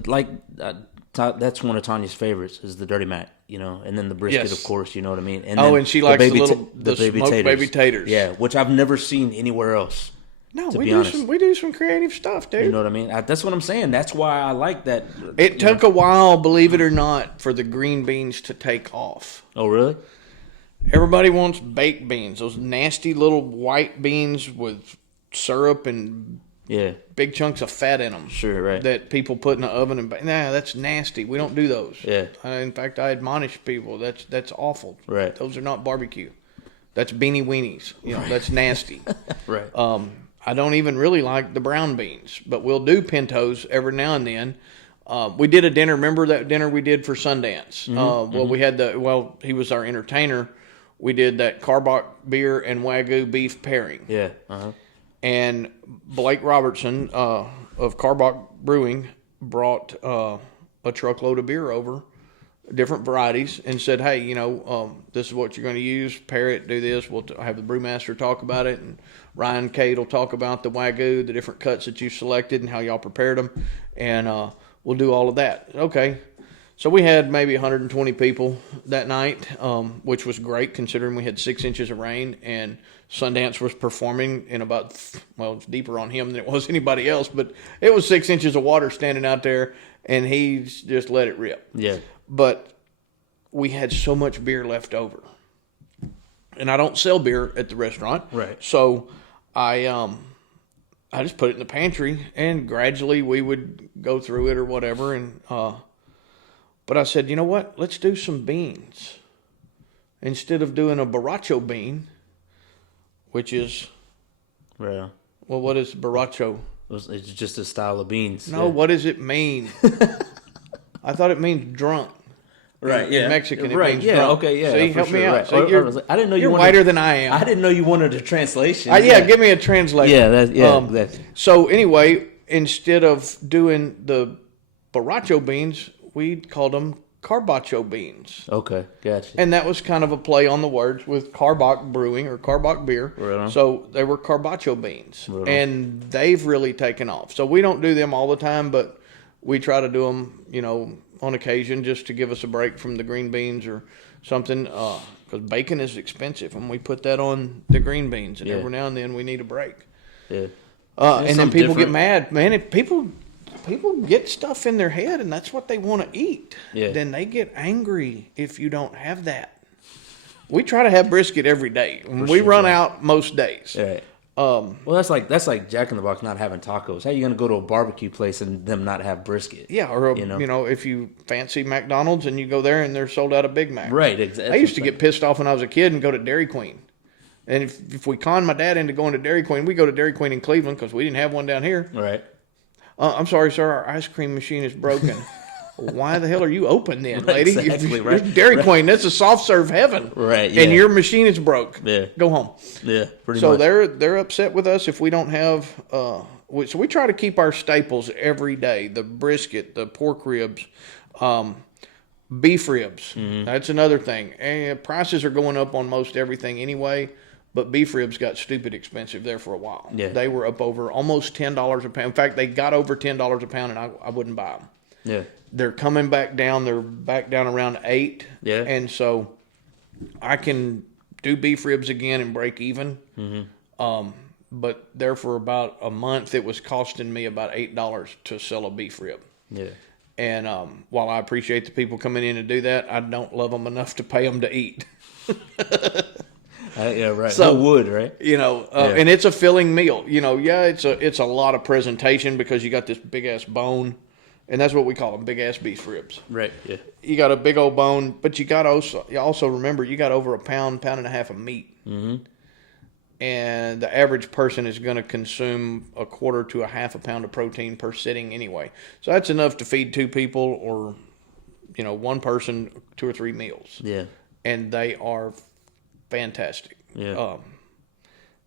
that's one of Tanya's favorites is the Dirty Mac, and then the brisket, Yes. of course, you know what I mean. And and she likes the baby smoked taters. baby taters. Yeah, which I've never seen anywhere else. No, to we be do honest. we do some creative stuff, dude. You know what I mean? That's what I'm saying. That's why I like that. It took a while, believe it or not, for the green beans to take off. Oh, really? Everybody wants baked beans, those nasty little white beans with syrup and big chunks of fat in them. Sure, right. That people put in the oven and that's nasty. We don't do those. Yeah. In fact, I admonish people. That's awful. Right. Those are not barbecue. That's beanie weenies. That's nasty. Right. I don't even really like the brown beans, but we'll do pintos every now and then. We did a dinner. Remember that dinner we did for Sundance? We had he was our entertainer. We did that Carbach beer and Wagyu beef pairing. Yeah. Uh-huh. And Blake Robertson of Carbach Brewing brought a truckload of beer over, different varieties, and said, hey, this is what you're going to use. Pair it, do this. We'll have the brewmaster talk about it, and Ryan Cade will talk about the Wagyu, the different cuts that you selected and how y'all prepared them, and we'll do all of that. Okay. So we had maybe 120 people that night, which was great considering we had 6 inches of rain, and Sundance was performing in it's deeper on him than it was anybody else, but it was 6 inches of water standing out there, and he just let it rip. Yeah. But we had so much beer left over. And I don't sell beer at the restaurant. Right. So I just put it in the pantry, and gradually we would go through it or whatever, and but I said, you know what? Let's do some beans. Instead of doing a borracho bean, which is... Right. Well, what is borracho? It's just a style of beans. No, what does it mean? I thought it means drunk. Right, in Mexican, it right, means yeah, drunk. okay, yeah. See, help me out. Right. So I didn't know you're wanted, whiter than I am. I didn't know you wanted a translation. Give me a translation. Yeah, So anyway, instead of doing the borracho beans, we called them carbacho beans. Okay, gotcha. And that was kind of a play on the words with Carbach Brewing or Carbach Beer. Right on. So they were carbacho beans. Right on. And they've really taken off. So we don't do them all the time, but we try to do them, on occasion just to give us a break from the green beans or something. Because bacon is expensive, and we put that on the green beans. And every now and then we need a break. Yeah. And then people get mad. Man, if people get stuff in their head and that's what they want to eat, then they get angry if you don't have that. We try to have brisket every day. We run out most days. Right. Well, that's like Jack in the Box not having tacos. How are you going to go to a barbecue place and them not have brisket? Yeah, or if you fancy McDonald's and you go there and they're sold out of Big Mac. Right, exactly. I used to get pissed off when I was a kid and go to Dairy Queen. And if we conned my dad into going to Dairy Queen, we go to Dairy Queen in Cleveland because we didn't have one down here. Right. I'm sorry, sir, our ice cream machine is broken. Why the hell are you open then, lady? Exactly, right. You're Dairy Queen, that's a soft serve heaven. Right, yeah. And your machine is broke. Yeah. Go home. Yeah, pretty so much. So they're upset with us if we don't have, so we try to keep our staples every day. The brisket, the pork ribs, beef ribs. Mm-hmm. That's another thing. And prices are going up on most everything anyway. But beef ribs got stupid expensive there for a while. Yeah. They were up over almost $10 a pound. In fact, they got over $10 a pound, and I wouldn't buy them. Yeah. They're coming back down. They're back down around $8. Yeah. And so I can do beef ribs again and break even. Mm-hmm. But there for about a month, it was costing me about $8 to sell a beef rib. Yeah. And while I appreciate the people coming in to do that, I don't love them enough to pay them to eat. Yeah, right. So, No wood, right? And it's a filling meal. It's a lot of presentation because you got this big ass bone, and that's what we call them, big ass beef ribs. Right. Yeah. You got a big old bone, but you also remember you got over a pound and a half of meat. Mm-hmm. And the average person is going to consume a quarter to a half a pound of protein per sitting anyway. So that's enough to feed 2 people or, one person 2 or 3 meals. Yeah. And they are fantastic. Yeah.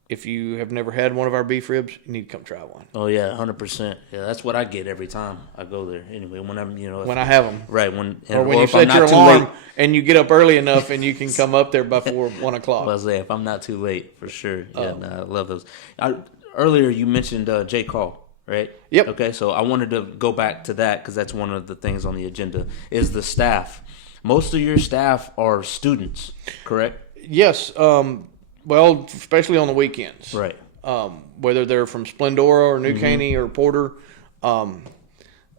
If you have never had one of our beef ribs, you need to come try one. Oh yeah, 100%. Yeah, that's what I get every time I go there. Anyway, when I'm, when I have them, right? Or when you set your alarm and you get up early enough and you can come up there before 1 o'clock. I was saying, if I'm not too late, for sure. Yeah, I love those. Earlier you mentioned J. Call, right? Yep. Okay, so I wanted to go back to that because that's one of the things on the agenda is the staff. Most of your staff are students, correct? Yes. Well, especially on the weekends. Right. Whether they're from Splendora or New Caney or Porter. And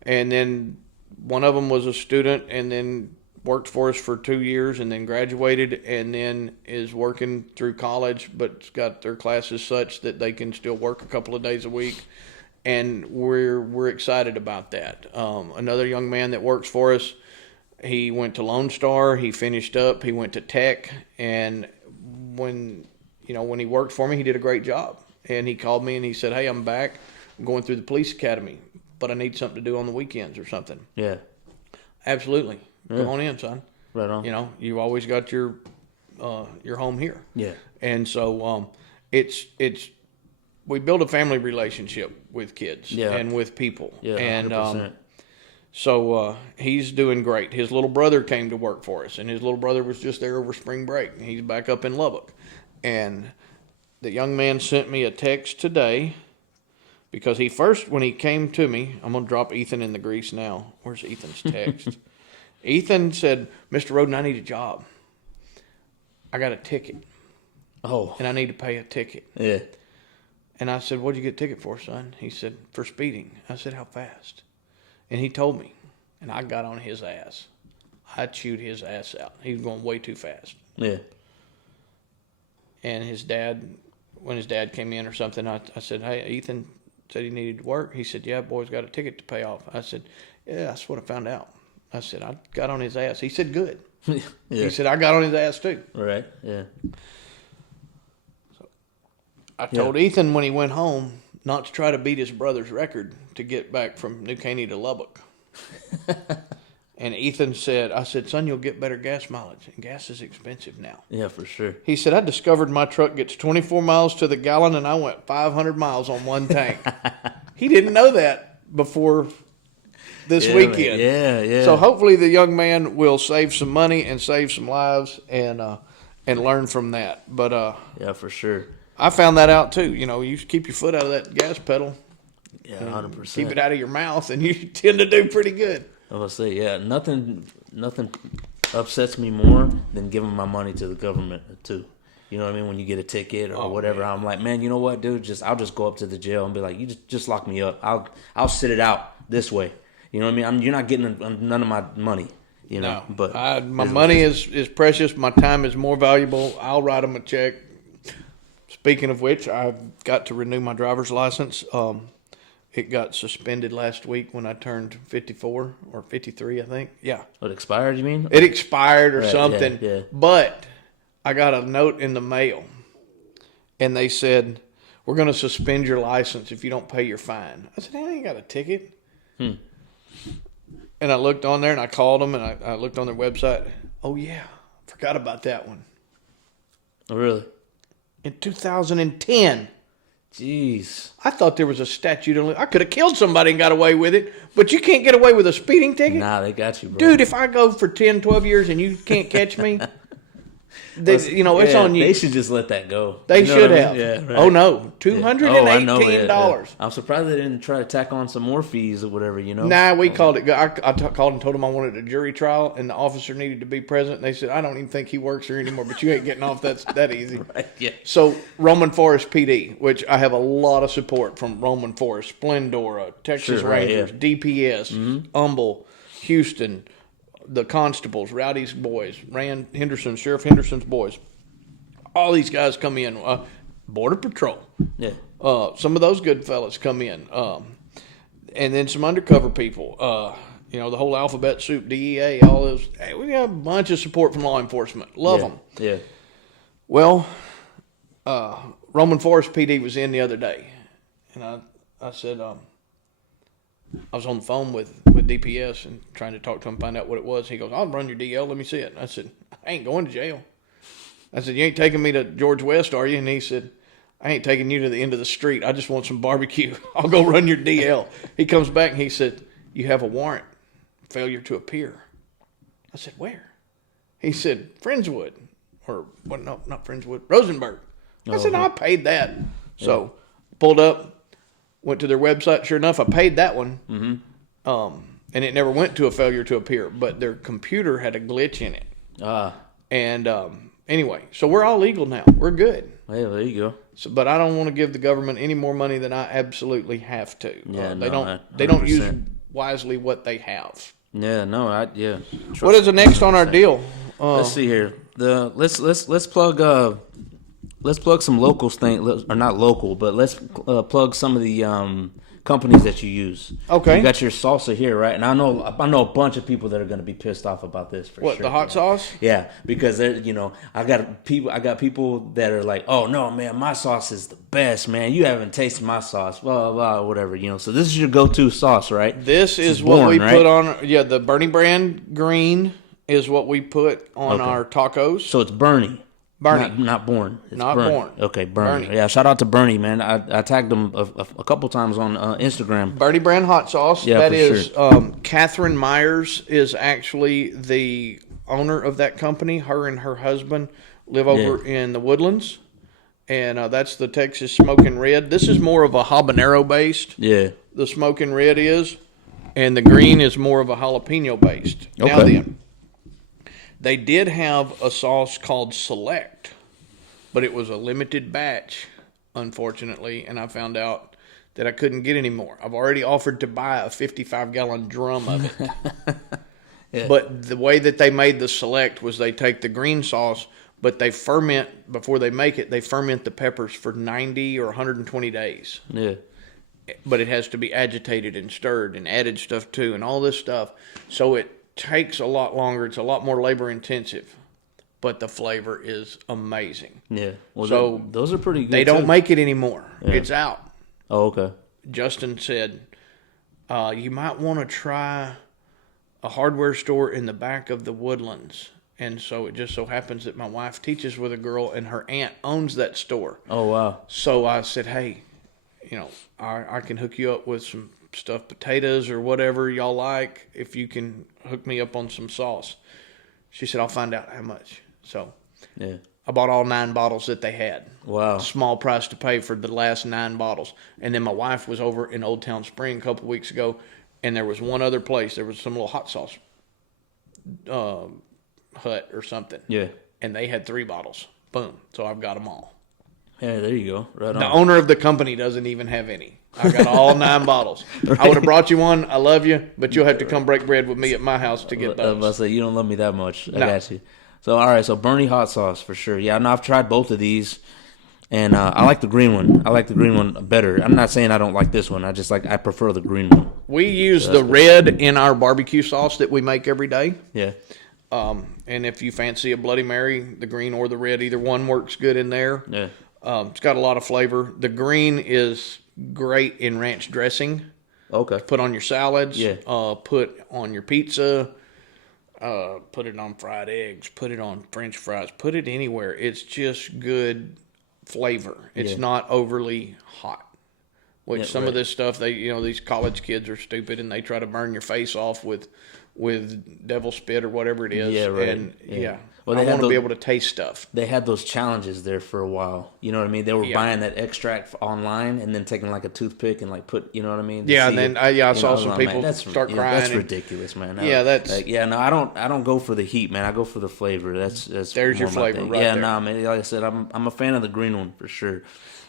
then one of them was a student and then worked for us for 2 years and then graduated and then is working through college but got their classes such that they can still work a couple of days a week. And we're excited about that. Another young man that works for us, he went to Lone Star. He finished up. He went to Tech. And when he worked for me, he did a great job. And he called me and he said, "Hey, I'm back. I'm going through the police academy, but I need something to do on the weekends or something." Yeah. Absolutely. Yeah. Come on in, son. Right on. You always got your home here. Yeah. And so we build a family relationship with kids and with people. Yeah. 100%. And so he's doing great. His little brother came to work for us, and his little brother was just there over spring break. He's back up in Lubbock. And the young man sent me a text today because when he came to me, I'm going to drop Ethan in the grease now. Where's Ethan's text? Ethan said, "Mr. Rhoden, I need a job. I got a ticket. Oh. And I need to pay a ticket." Yeah. And I said, "What'd you get a ticket for, son?" He said, "For speeding." I said, "How fast?" And he told me, and I got on his ass. I chewed his ass out. He was going way too fast. Yeah. And when his dad came in or something, I said, "Hey, Ethan said he needed to work." He said, "Yeah, boy's got a ticket to pay off." I said, "Yeah, that's what I found out." I said, "I got on his ass." He said, "Good." Yeah. He said, "I got on his ass too." Right. Yeah. So I told Ethan when he went home not to try to beat his brother's record to get back from New Caney to Lubbock. And Ethan said, I said, "Son, you'll get better gas mileage. And gas is expensive now." Yeah, for sure. He said, "I discovered my truck gets 24 miles to the gallon, and I went 500 miles on one tank." He didn't know that before this weekend. Yeah. So hopefully the young man will save some money and save some lives and learn from that. But yeah, for sure. I found that out too. You keep your foot out of that gas pedal. Yeah, 100%. Keep it out of your mouth, and you tend to do pretty good. I was say, yeah, nothing upsets me more than giving my money to the government too. You know what I mean? When you get a ticket or whatever, man. I'm like, man, you know what, dude? I'll just go up to the jail and be like, you just lock me up. I'll sit it out this way. You know what I mean? You're not getting none of my money. No, but my money is precious. My time is more valuable. I'll write them a check. Speaking of which, I've got to renew my driver's license. It got suspended last week when I turned 54 or 53, I think. Yeah. It expired, you mean? It expired or right, something. Yeah. But I got a note in the mail, and they said, "We're going to suspend your license if you don't pay your fine." I said, "I ain't got a ticket." And I looked on there, and I called them, and I looked on their website. Oh, yeah. Forgot about that one. Oh, really? In 2010. Jeez. I thought there was a statute. I could have killed somebody and got away with it, but you can't get away with a speeding ticket? Nah, they got you, bro. Dude, if I go for 10, 12 years and you can't catch me, it's on you. They should just let that go. They should have. I mean? Yeah, right. Oh, no. $218. I'm surprised they didn't try to tack on some more fees or whatever, Nah, we called it. I called and told them I wanted a jury trial, and the officer needed to be present. And they said, "I don't even think he works here anymore, but you ain't getting off that easy." Right, yeah. So, Roman Forest PD, which I have a lot of support from Roman Forest, Splendora, Texas Rangers, DPS, Humble, Houston, the constables, Rowdy's boys, Sheriff Henderson's boys. All these guys come in. Border Patrol. Yeah. Some of those good fellas come in. And then some undercover people. The whole alphabet soup, DEA, all those. Hey, we got a bunch of support from law enforcement. Love them. Yeah. Well, Roman Forest PD was in the other day. And I said, I was on the phone with DPS and trying to talk to him, find out what it was. He goes, I'll run your DL. Let me see it. And I said, I ain't going to jail. I said, you ain't taking me to George West, are you? And he said, I ain't taking you to the end of the street. I just want some barbecue. I'll go run your DL. He comes back and he said, you have a warrant, failure to appear. I said, where? He said, Friendswood. Or, well, no, not Friendswood, Rosenberg. I said, I paid that. So, pulled up, went to their website. Sure enough, I paid that one. Mm-hmm. And it never went to a failure to appear, but their computer had a glitch in it. And anyway, so we're all legal now. We're good. Hey, there you go. So, but I don't want to give the government any more money than I absolutely have to. Yeah, they don't use wisely what they have. Yeah, no, What is the next on our deal? Let's see here. Let's plug some local things, or not local, but let's plug some of the companies that you use. Okay. You got your salsa here, right? And I know a bunch of people that are going to be pissed off about this for sure. What, the hot sauce? Yeah, because I got people that are like, "Oh no, man, my sauce is the best, man. You haven't tasted my sauce, blah blah, blah whatever." So this is your go-to sauce, right? This is what we put on. Yeah, the Bernie brand green is what we put on our tacos. So it's Bernie. Not Born. It's not Bernie. Born. Okay, Bernie. Yeah, shout out to Bernie, man. I tagged him a couple times on Instagram. Bernie brand hot sauce. Yeah, that is sure. Catherine Myers is actually the owner of that company. Her and her husband live over in the Woodlands, and that's the Texas Smoking Red. This is more of a habanero based. Yeah. The Smoking Red is, and the green is more of a jalapeno based. Okay. Now then. They did have a sauce called Select, but it was a limited batch, unfortunately, and I found out that I couldn't get any more. I've already offered to buy a 55-gallon drum of it. Yeah. But the way that they made the Select was they take the green sauce, but they ferment, before they make it, they ferment the peppers for 90 or 120 days. Yeah. But it has to be agitated and stirred and added stuff too and all this stuff. So it takes a lot longer. It's a lot more labor intensive, but the flavor is amazing. Yeah. Well, so those are pretty good. They don't make it anymore. Yeah. It's out. Oh, okay. Justin said, you might want to try a hardware store in the back of the Woodlands. And so it just so happens that my wife teaches with a girl and her aunt owns that store. Oh, wow. So I said, hey, I can hook you up with some stuffed potatoes or whatever y'all like if you can hook me up on some sauce. She said, I'll find out how much. So yeah, I bought all 9 bottles that they had. Wow. Small price to pay for the last 9 bottles. And then my wife was over in Old Town Spring a couple of weeks ago, and there was one other place. There was some little hot sauce hut or something. Yeah. And they had 3 bottles. Boom. So I've got them all. Hey, there you go. Right on. The owner of the company doesn't even have any. I got all 9 bottles. Right. I would have brought you one. I love you, but you'll have to come break bread with me at my house to get those. I was about to say, you don't love me that much. I got you. So, all right. So, Bernie hot sauce for sure. Yeah, no, I've tried both of these, and I like the green one. I like the green one better. I'm not saying I don't like this one. I prefer the green one. We use the red in our barbecue sauce that we make every day. Yeah. And if you fancy a Bloody Mary, the green or the red, either one works good in there. Yeah. It's got a lot of flavor. The green is great in ranch dressing. Okay. Put on your salads. Yeah. Put on your pizza. Put it on fried eggs. Put it on French fries. Put it anywhere. It's just good flavor. It's not overly hot. Which some of this stuff, these college kids are stupid and they try to burn your face off with devil spit or whatever it is. Yeah, right. And well, I want to be able to taste stuff. They had those challenges there for a while. You know what I mean? They were buying that extract online and then taking like a toothpick and like put, you know what I mean? Yeah, and then I saw some people start crying. That's ridiculous, man. No, I don't go for the heat, man. I go for the flavor. That's there's your flavor, right there. Yeah, nah, man. Like I said, I'm a fan of the green one for sure.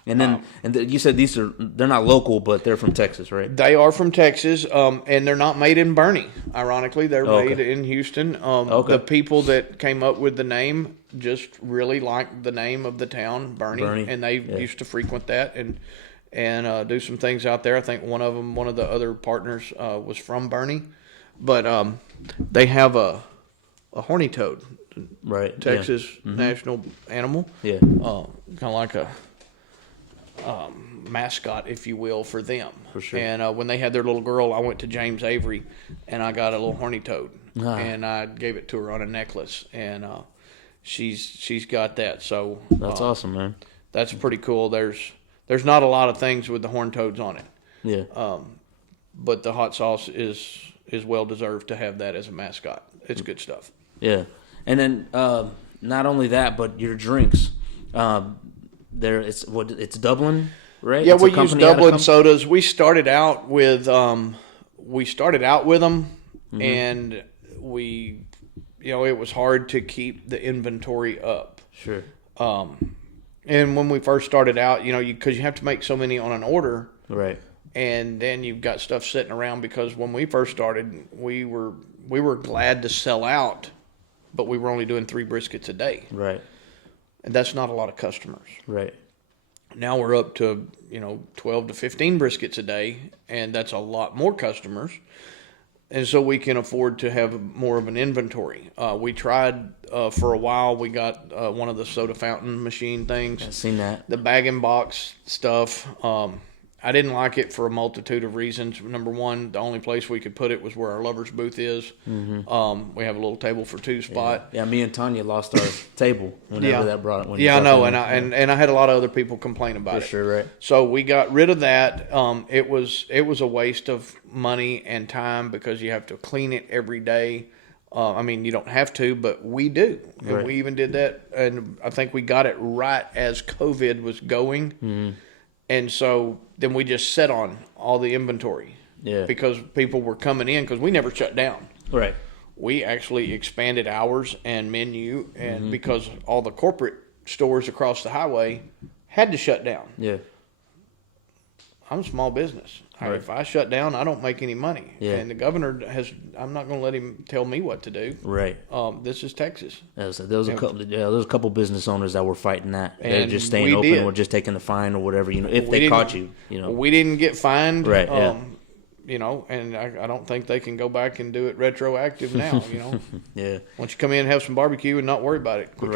And then, you said they're not local, but they're from Texas, right? They are from Texas, and they're not made in Bernie. Ironically, they're made in Houston. The people that came up with the name just really liked the name of the town, Bernie. And they used to frequent that and do some things out there. I think one of the other partners was from Bernie, but they have a horny toad, right? Texas national animal. Yeah, kind of like a mascot, if you will, for them. For sure. And when they had their little girl, I went to James Avery and I got a little horny toad, and I gave it to her on a necklace, and she's got that. So that's awesome, man. That's pretty cool. There's not a lot of things with the horned toads on it. Yeah. But the hot sauce is well deserved to have that as a mascot. It's good stuff. Yeah. And then not only that, but your drinks. It's Dublin, right? Yeah, it's we use Dublin Sodas. We started out with them, and we, it was hard to keep the inventory up. Sure. And when we first started out, because you have to make so many on an order, right? And then you've got stuff sitting around, because when we first started, we were glad to sell out, but we were only doing 3 briskets a day, right? And that's not a lot of customers, right? Now we're up to 12 to 15 briskets a day, and that's a lot more customers. And so we can afford to have more of an inventory. We tried for a while. We got one of the soda fountain machine things. I've seen that. The bag-in-box stuff. I didn't like it for a multitude of reasons. Number one, the only place we could put it was where our lover's booth is. Mm-hmm. We have a little table for 2 spot. Yeah, me and Tanya lost our table whenever that brought it. I know, and I had a lot of other people complain about it. For sure, right. So we got rid of that. It was a waste of money and time, because you have to clean it every day. You don't have to, but we do. And we even did that, and I think we got it right as COVID was going. Mm-hmm. And so then we just set on all the inventory. Yeah. Because people were coming in, because we never shut down. Right. We actually expanded hours and menu, and because all the corporate stores across the highway had to shut down. Yeah. I'm a small business. Right. If I shut down, I don't make any money. Yeah. And the governor I'm not going to let him tell me what to do. Right. This is Texas. There was a couple business owners that were fighting that. They're just staying open or just taking the fine or whatever, if they caught you, We didn't get fined. Right. And I don't think they can go back and do it retroactive now, Yeah. Once you come in and have some barbecue and not worry about it. Quit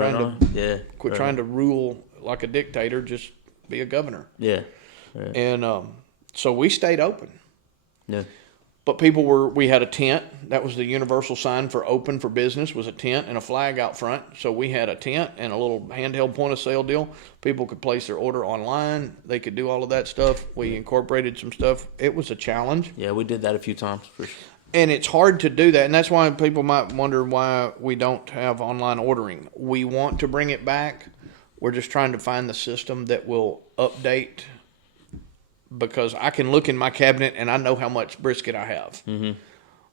trying to rule like a dictator, just be a governor. Yeah. Right. And so we stayed open. Yeah. But we had a tent. That was the universal sign for open for business, was a tent and a flag out front. So we had a tent and a little handheld point of sale deal. People could place their order online. They could do all of that stuff. We incorporated some stuff. It was a challenge. Yeah, we did that a few times for sure. And it's hard to do that. And that's why people might wonder why we don't have online ordering. We want to bring it back. We're just trying to find the system that will update, because I can look in my cabinet and I know how much brisket I have. Mm-hmm.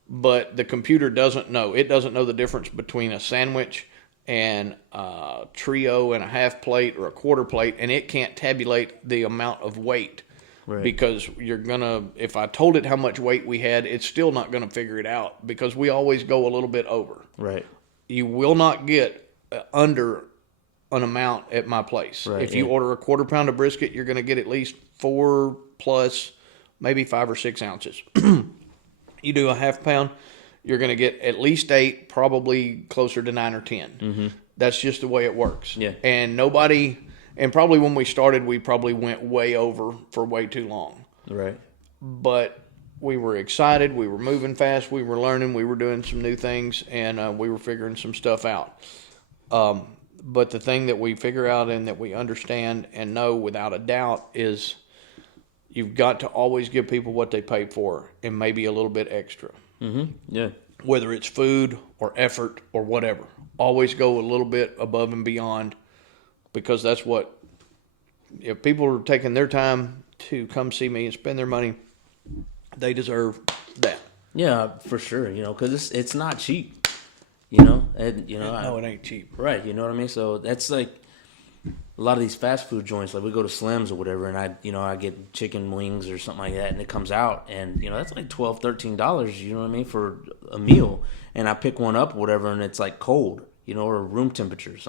But the computer doesn't know. It doesn't know the difference between a sandwich and a trio and a half plate or a quarter plate, and it can't tabulate the amount of weight. Right. Because if I told it how much weight we had, it's still not going to figure it out, because we always go a little bit over. Right. You will not get under an amount at my place. Right, if you order a quarter pound of brisket, you're going to get at least 4 plus maybe 5 or 6 ounces. You do a half pound, you're going to get at least 8, probably closer to 9 or 10. Mm-hmm. That's just the way it works. Yeah. And probably when we started, we probably went way over for way too long. Right. But we were excited. We were moving fast. We were learning. We were doing some new things, and we were figuring some stuff out. But the thing that we figure out and that we understand and know without a doubt is you've got to always give people what they paid for, and maybe a little bit extra. Mm-hmm. Yeah. Whether it's food or effort or whatever. Always go a little bit above and beyond, because that's what, if people are taking their time to come see me and spend their money, they deserve that. Yeah, for sure. Because it's not cheap. No, it ain't cheap. Right, you know what I mean? So that's like a lot of these fast food joints, like we go to Slim's or whatever, and I get chicken wings or something like that, and it comes out, and that's like $12, $13, you know what I mean, for a meal, and I pick one up or whatever, and it's like cold, or room temperatures.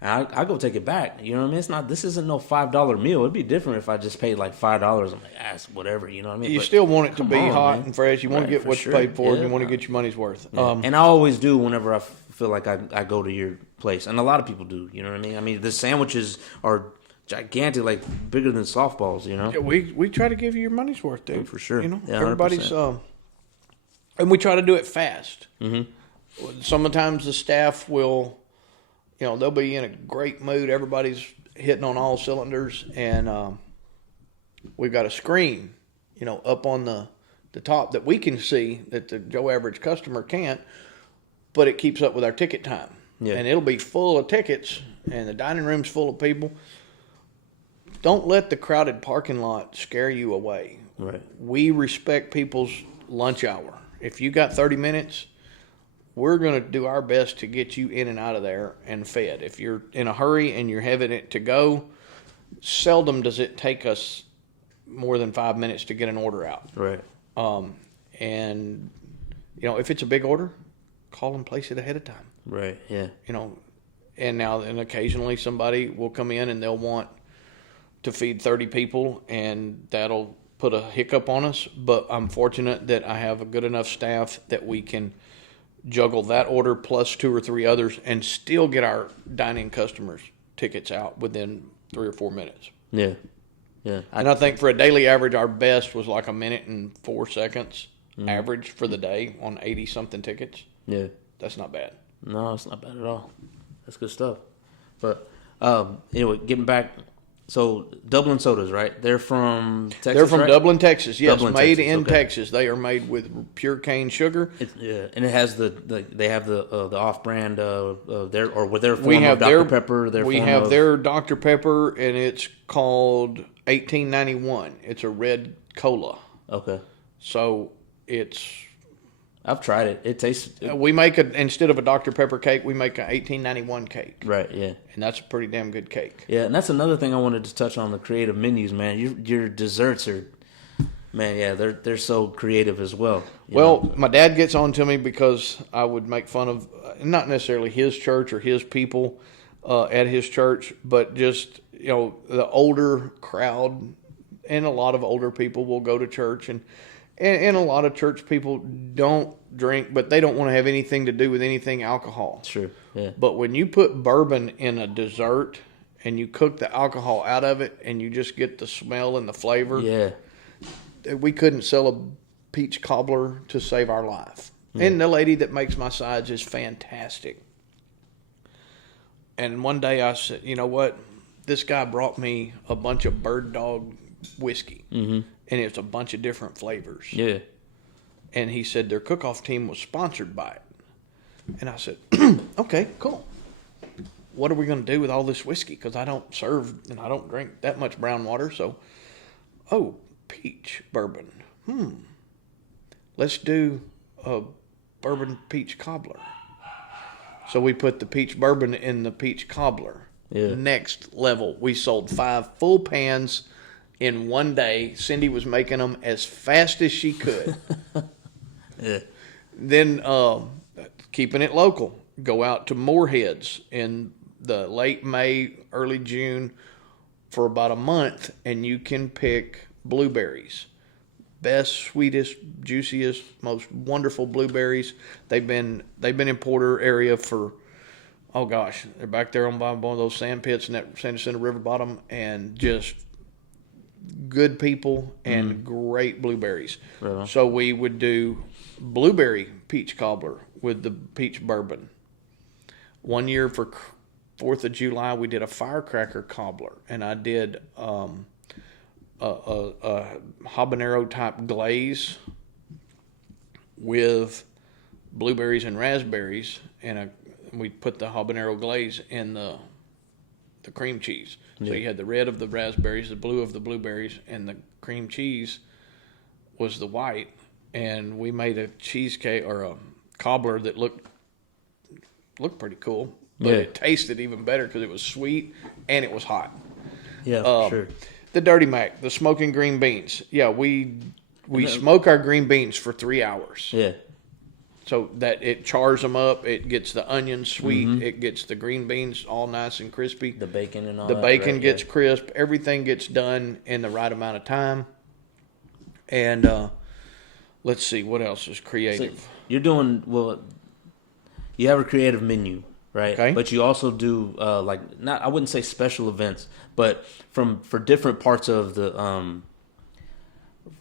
And I go take it back. You know what I mean? This isn't no $5 meal. It'd be different if I just paid like $5. I'm like, that's whatever. You know what I mean? You But still want it to come be on, hot man. and fresh. You want to Right, get for what sure. you paid for, and Yeah. you want to get your money's worth. Yeah. And I always do whenever I feel like I go to your place, and a lot of people do. You know what I mean? I mean, the sandwiches are gigantic, like bigger than softballs. Yeah, we try to give you your money's worth, dude. For sure. You know, Yeah, everybody's 100%. and we try to do it fast. Mm-hmm. Sometimes the staff will, they'll be in a great mood. Everybody's hitting on all cylinders, and we've got a screen, up on the top that we can see that the Joe average customer can't, but it keeps up with our ticket time. Yeah. And it'll be full of tickets, and the dining room's full of people. Don't let the crowded parking lot scare you away. Right. We respect people's lunch hour. If you got 30 minutes, we're going to do our best to get you in and out of there and fed. If you're in a hurry and you're having it to go, seldom does it take us more than 5 minutes to get an order out. Right. And, if it's a big order, call and place it ahead of time. Right. Yeah. And occasionally somebody will come in and they'll want to feed 30 people, and that'll put a hiccup on us. But I'm fortunate that I have a good enough staff that we can juggle that order plus 2 or 3 others and still get our dining customers tickets out within 3 or 4 minutes. Yeah. Yeah. And I think for a daily average, our best was like 1 minute and 4 seconds average for the day on 80 something tickets. Yeah. That's not bad. No, it's not bad at all. That's good stuff. But anyway, getting back. So Dublin Sodas, right? They're from Texas. They're from right? Dublin, Texas. Yes, Dublin, made Texas, in okay. Texas. They are made with pure cane sugar. Yeah, and it has they have the off-brand their form We have of Dr. their Pepper. we have their Dr. Pepper, and it's called 1891. It's a red cola. Okay, So it's I've tried it. It tastes we make instead of a Dr. Pepper cake, we make an 1891 cake, right. Yeah, and that's a pretty damn good cake. yeah, and that's another thing I wanted to touch on, the creative menus, man. Your desserts are, man, yeah, they're so creative as well. you know? Well, my dad gets on to me because I would make fun of not necessarily his church or his people at his church, but just the older crowd, and a lot of older people will go to church, and a lot of church people don't drink, but they don't want to have anything to do with anything alcohol. Sure. Yeah. But when you put bourbon in a dessert and you cook the alcohol out of it and you just get the smell and the flavor, Yeah. we couldn't sell a peach cobbler to save our life. Yeah. And the lady that makes my sides is fantastic. And one day I said, you know what? This guy brought me a bunch of Bird Dog whiskey. Mm-hmm. And it's a bunch of different flavors. Yeah. And he said their cook-off team was sponsored by it. And I said, okay, cool. What are we going to do with all this whiskey? Because I don't serve and I don't drink that much brown water. So, peach bourbon. Let's do a bourbon peach cobbler. So we put the peach bourbon in the peach cobbler. Yeah. Next level. We sold 5 full pans in one day. Cindy was making them as fast as she could. Yeah. Then keeping it local, go out to Moorheads in the late May, early June for about a month, and you can pick blueberries. Best, sweetest, juiciest, most wonderful blueberries. They've been in Porter area for, oh gosh, they're back there on one of those sand pits in that San Jacinto River bottom, and just good people and great blueberries. Right. So we would do blueberry peach cobbler with the peach bourbon. One year for 4th of July, we did a firecracker cobbler, and I did a habanero type glaze with blueberries and raspberries, and we put the habanero glaze in the cream cheese. So you had the red of the raspberries, the blue of the blueberries, and the cream cheese was the white. And we made a cheesecake or a cobbler that looked pretty cool, but it tasted even better because it was sweet and it was hot. Yeah, for sure. The Dirty Mac, the smoking green beans. Yeah, we smoke our green beans for 3 hours. Yeah. so that it chars them up. It gets the onions sweet. It gets the green beans all nice and crispy. The bacon and all The that. bacon right? gets crisp. Everything gets done in the right amount of time. And let's see, what else is creative? So you're doing, well, you have a creative menu, right? Okay. But you also do, like, not, I wouldn't say special events, but for different parts of the,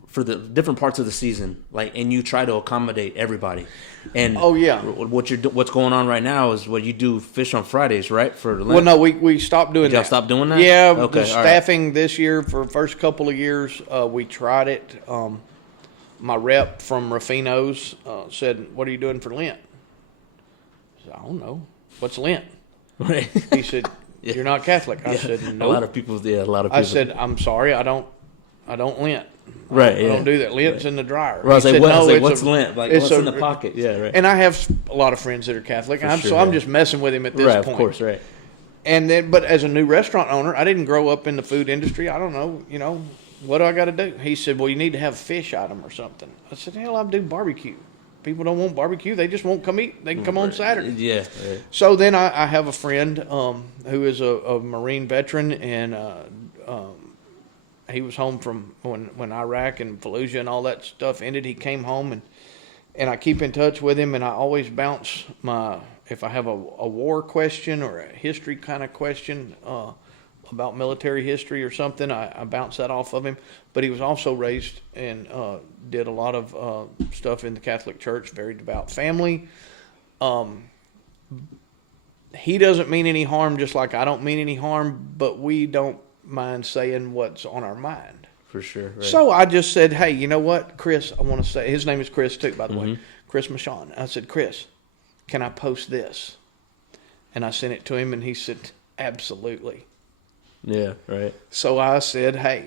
for the different parts of the season, like, and you try to accommodate everybody. And Oh, yeah. what's going on right now is what you do fish on Fridays, right? For the Well, no, we stopped doing Y'all that. stop doing that? Yeah, Okay, the all right. staffing this year for the first couple of years, we tried it. My rep from Rufino's said, "What are you doing for Lent?" I said, "I don't know. What's Lent?" Right. He said, "You're not Catholic." I said, "No." A lot of people. I said, "I'm sorry, I don't Lent. Right, I yeah. don't do that. Lent's in the dryer." Well, I was He like, said, what? I was "No, like, it's what's a- Lent? Like, it's what's a- in the pocket? Yeah, right. And I have a lot of friends that are Catholic, sure, so I'm yeah. just messing with him at this Right, point. of course, right. And then, but as a new restaurant owner, I didn't grow up in the food industry. I don't know, what do I got to do? He said, "Well, you need to have a fish item or something." I said, "Hell, I do barbecue. People don't want barbecue. They just won't come eat. They can come on Saturday." Yeah. Right. So then I have a friend who is a Marine veteran, and he was home from when Iraq and Fallujah and all that stuff ended. He came home, and I keep in touch with him, and I always bounce if I have a war question or a history kind of question about military history or something, I bounce that off of him. But he was also raised and did a lot of stuff in the Catholic Church, very devout family. He doesn't mean any harm, just like I don't mean any harm, but we don't mind saying what's on our mind. For sure. Right. So I just said, "Hey, you know what, Chris, I want to say," his name is Chris too, by the way, Chris Michon. I said, "Chris, can I post this?" And I sent it to him, and he said, "Absolutely." Yeah. Right. So I said, "Hey,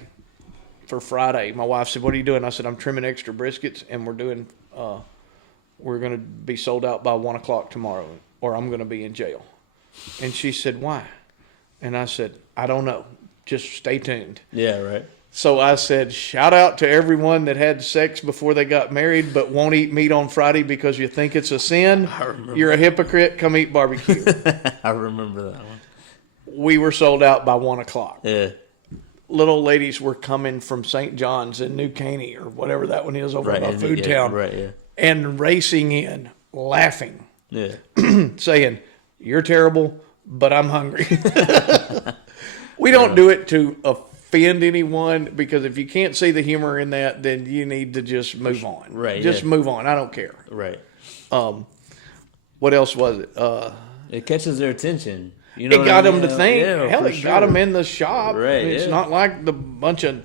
for Friday," my wife said, "What are you doing?" I said, "I'm trimming extra briskets, and we're going to be sold out by 1 o'clock tomorrow, or I'm going to be in jail." And she said, "Why?" And I said, "I don't know. Just stay tuned." Yeah. Right. So I said, "Shout out to everyone that had sex before they got married but won't eat meat on Friday because you think it's a sin. You're a hypocrite. Come eat barbecue." I remember that one. We were sold out by 1 o'clock. Yeah. Little ladies were coming from St. John's in New Caney or whatever that one is over Right. by Food Town. Right. Yeah. And racing in, laughing, Yeah. saying, "You're terrible, but I'm hungry." We don't do it to offend anyone, because if you can't see the humor in that, then you need to just move on. Right, Just yeah. move on. I don't care. Right. What else was it? It catches their attention. You know It what got I mean? them to think. Yeah, Hell, for it got sure. them in the shop. Right, It's yeah. not like the bunch of,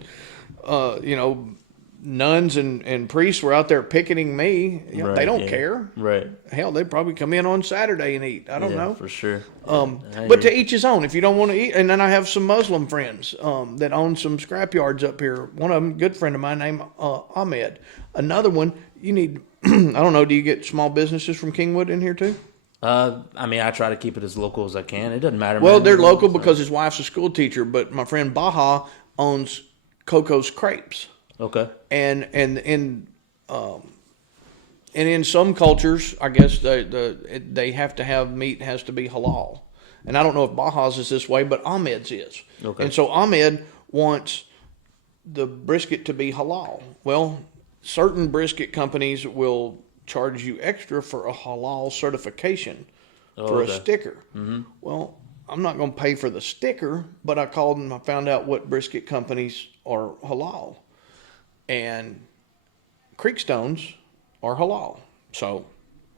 nuns and priests were out there picketing me. Right, They don't yeah. care. Right. Hell, they'd probably come in on Saturday and eat. I don't Yeah, know. for sure. But to each his own. If you don't want to eat, and then I have some Muslim friends that own some scrap yards up here. One of them, good friend of mine named Ahmed. Another one, you need. I don't know. Do you get small businesses from Kingwood in here too? I mean, I try to keep it as local as I can. It doesn't matter. Well, man. they're local because his wife's a school teacher. But my friend Baha owns Coco's Crepes, Okay. and in some cultures, I guess they have to have meat has to be halal. And I don't know if Baja's is this way, but Ahmed's is. Okay. And so Ahmed wants the brisket to be halal. Well, certain brisket companies will charge you extra for a halal certification for a okay. sticker. Mm-hmm. Well, I'm not going to pay for the sticker, but I called and I found out what brisket companies are halal. And Creekstones are halal. So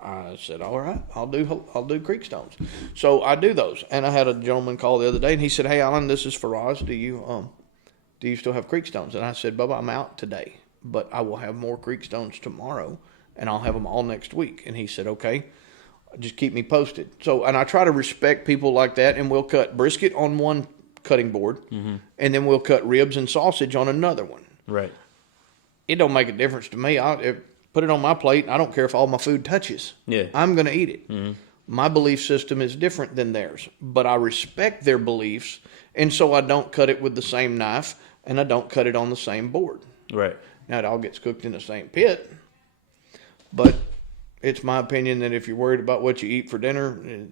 I said, all right, I'll do Creekstones. So I do those. And I had a gentleman call the other day, and he said, "Hey, Alan, this is Faraz. Do you still have Creekstones?" And I said, "Bubba, I'm out today, but I will have more Creekstones tomorrow, and I'll have them all next week." And he said, "Okay, just keep me posted." So, and I try to respect people like that, and we'll cut brisket on one cutting board, and then we'll cut ribs and sausage on another one. Right. It don't make a difference to me. Put it on my plate, and I don't care if all my food touches. Yeah. I'm going to eat it. My belief system is different than theirs, but I respect their beliefs, and so I don't cut it with the same knife, and I don't cut it on the same board. Right. Now, it all gets cooked in the same pit, but it's my opinion that if you're worried about what you eat for dinner,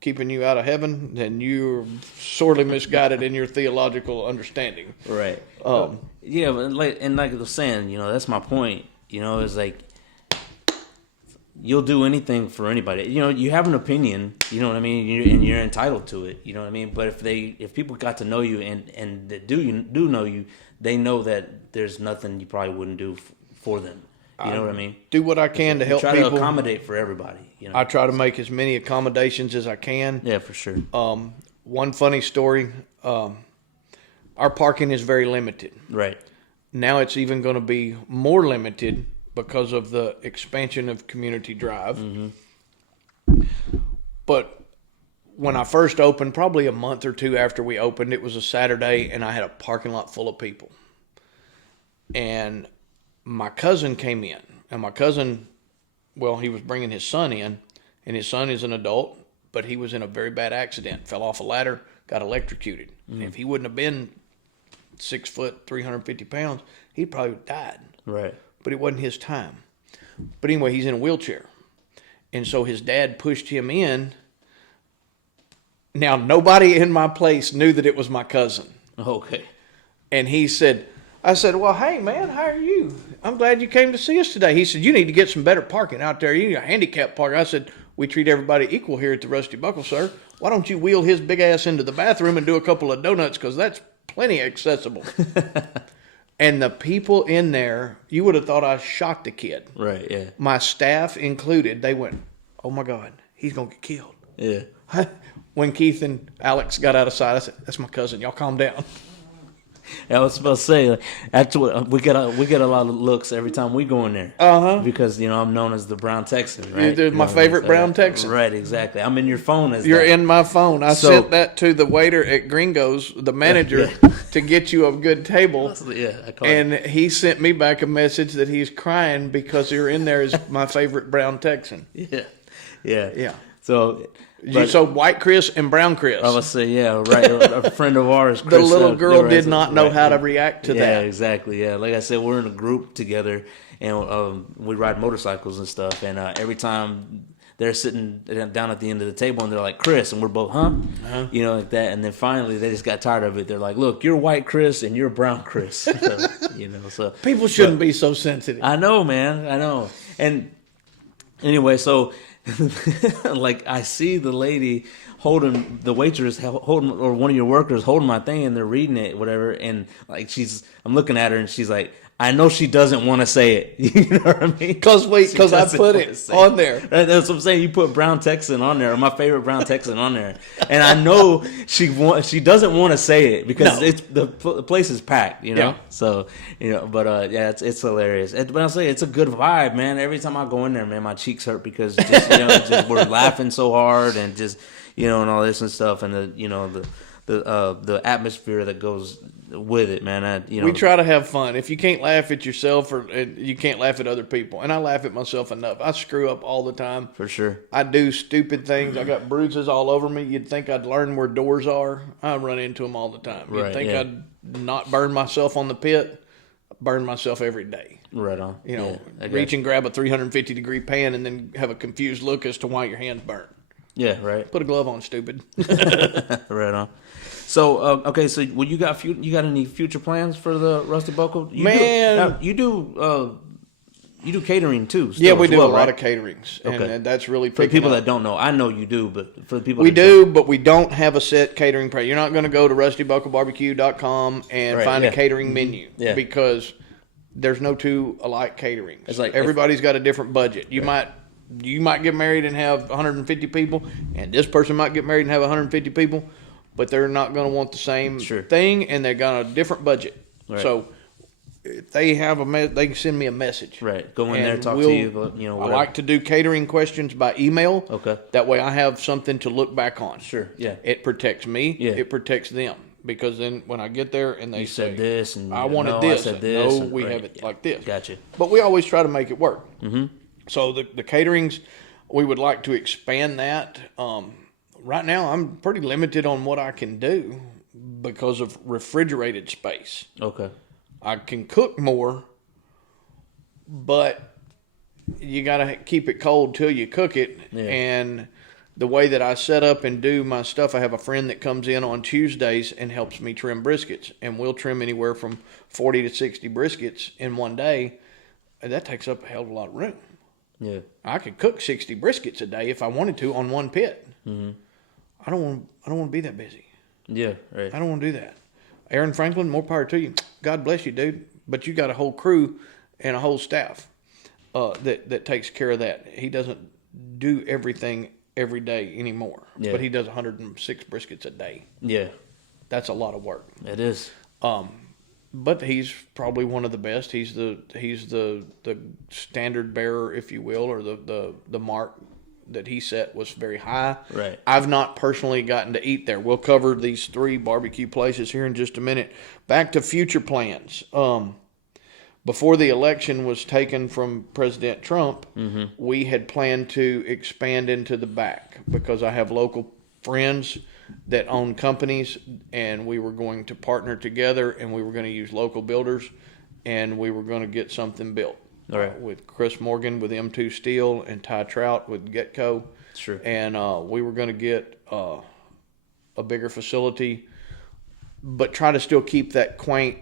keeping you out of heaven, then you're sorely misguided in your theological understanding. Right. Yeah, but like I was saying, that's my point. Is like you'll do anything for anybody. You have an opinion. You know what I mean, and you're entitled to it. You know what I mean. But if people got to know you and that do know you, they know that there's nothing you probably wouldn't do for them. You know what I mean? Do what I can to help try people. To accommodate for everybody. I try to make as many accommodations as I can. Yeah, for sure. One funny story. Our parking is very limited. Right. Now it's even going to be more limited because of the expansion of Community Drive. Mm-hmm. But when I first opened, probably a month or two after we opened, it was a Saturday, and I had a parking lot full of people. And my cousin came in, and my cousin, well, he was bringing his son in, and his son is an adult, but he was in a very bad accident, fell off a ladder, got electrocuted. Mm. If he wouldn't have been 6 foot, 350 pounds, he'd probably died. Right. But it wasn't his time. But anyway, he's in a wheelchair. And so his dad pushed him in. Now, nobody in my place knew that it was my cousin. Okay. And I said, well, hey, man, how are you? I'm glad you came to see us today. He said, you need to get some better parking out there. You need a handicap parking. I said, we treat everybody equal here at the Rusty Buckle, sir. Why don't you wheel his big ass into the bathroom and do a couple of donuts, because that's plenty accessible. And the people in there, you would have thought I shot the kid. Right, yeah. My staff included, they went, oh, my God, he's going to get killed. Yeah. When Keith and Alex got out of sight, I said, that's my cousin. Y'all calm down. I was supposed to say, actually, we get a lot of looks every time we go in there. Because I'm known as the Brown Texan, right? You're my favorite Brown Texan. Right, exactly. I'm in your phone as You're that. in my phone. I sent that to the waiter at Gringo's, the manager, to get you a good table. Yeah, and he sent me back a message that he's crying because you're in there as my favorite Brown Texan. Yeah. So. So White Chris and Brown Chris. I would say, yeah, right. A friend of ours, Chris, the little girl did not know how to react to that. Yeah, exactly. Yeah, like I said, we're in a group together, and we ride motorcycles and stuff. And every time they're sitting down at the end of the table, and they're like, Chris, and we're both, like that. And then finally, they just got tired of it. They're like, look, you're White Chris and you're Brown Chris. So people shouldn't be so sensitive. I know, man. I know. And anyway, so. Like I see the lady holding the waitress holding, or one of your workers holding my thing, and they're reading it, whatever. And like I'm looking at her, and she's like, I know she doesn't want to say it. You know what I mean? Because I put it on there. That's what I'm saying. You put Brown Texan on there, or my favorite Brown Texan on there, and I know she doesn't want to say it because the place is packed. Yeah. So but it's hilarious. But I'll say it's a good vibe, man. Every time I go in there, man, my cheeks hurt because just we're laughing so hard and just and all this and stuff, and the atmosphere that goes with it, man. We try to have fun. If you can't laugh at yourself, or you can't laugh at other people, and I laugh at myself enough. I screw up all the time. For sure. I do stupid things. I got bruises all over me. You'd think I'd learn where doors are. I run into them all the time. You'd think I'd not burn myself on the pit. I burn myself every day. Right on. Reach and grab a 350-degree pan and then have a confused look as to why your hand's burnt. Yeah, right. Put a glove on, stupid. Right on. So okay, so you got any future plans for the Rusty Buckle? You do catering too. Yeah, we do a lot of caterings, and that's really for people that don't know. I know you do, but for the people we do, but we don't have a set catering plan. You're not going to go to rustybucklebarbecue.com and find a catering menu because there's no two alike caterings. It's like everybody's got a different budget. You might get married and have 150 people, and this person might get married and have 150 people, but they're not going to want the same thing, and they've got a different budget. Right. So if they have they can send me a message. Right. Go in there, talk to you. Whatever. I like to do catering questions by email. Okay. That way I have something to look back on. Sure. Yeah. It protects me. Yeah. It protects them. Because then when I get there and they said this and I wanted this. I said this. No, we have it like this. Gotcha. But we always try to make it work. Mm-hmm. So the caterings, we would like to expand that. Right now, I'm pretty limited on what I can do because of refrigerated space. Okay. I can cook more, but you got to keep it cold till you cook it. Yeah. And the way that I set up and do my stuff, I have a friend that comes in on Tuesdays and helps me trim briskets. And we'll trim anywhere from 40 to 60 briskets in one day. And that takes up a hell of a lot of room. Yeah. I could cook 60 briskets a day if I wanted to on one pit. Mm-hmm. I don't want to be that busy. Yeah, right. I don't want to do that. Aaron Franklin, more power to you. God bless you, dude. But you got a whole crew and a whole staff that takes care of that. He doesn't do everything every day anymore. Yeah. But he does 106 briskets a day. Yeah. That's a lot of work. It is. But he's probably one of the best. He's the standard bearer, if you will, or the mark that he set was very high. Right. I've not personally gotten to eat there. We'll cover these 3 barbecue places here in just a minute. Back to future plans. Before the election was taken from President Trump, we had planned to expand into the back because I have local friends that own companies, and we were going to partner together, and we were going to use local builders, and we were going to get something built. All right. With Chris Morgan with M2 Steel and Ty Trout with Getco. Sure. And we were going to get a bigger facility, but try to still keep that quaint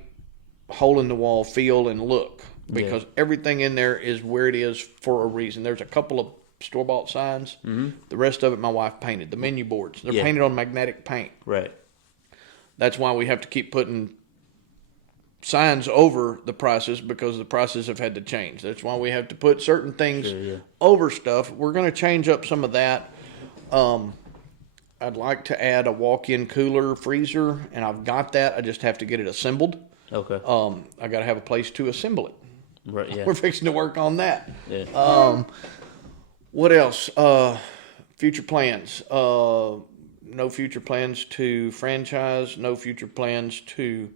hole-in-the-wall feel and look, because everything in there is where it is for a reason. There's a couple of store-bought signs. Mm-hmm. The rest of it my wife painted. The menu boards, they're painted on magnetic paint. Right. That's why we have to keep putting signs over the prices, because the prices have had to change. That's why we have to put certain things over stuff. We're going to change up some of that. I'd like to add a walk-in cooler freezer, and I've got that. I just have to get it assembled. Okay. I got to have a place to assemble it. Right. Yeah. We're fixing to work on that. Yeah. What else? Future plans. No future plans to franchise. No future plans to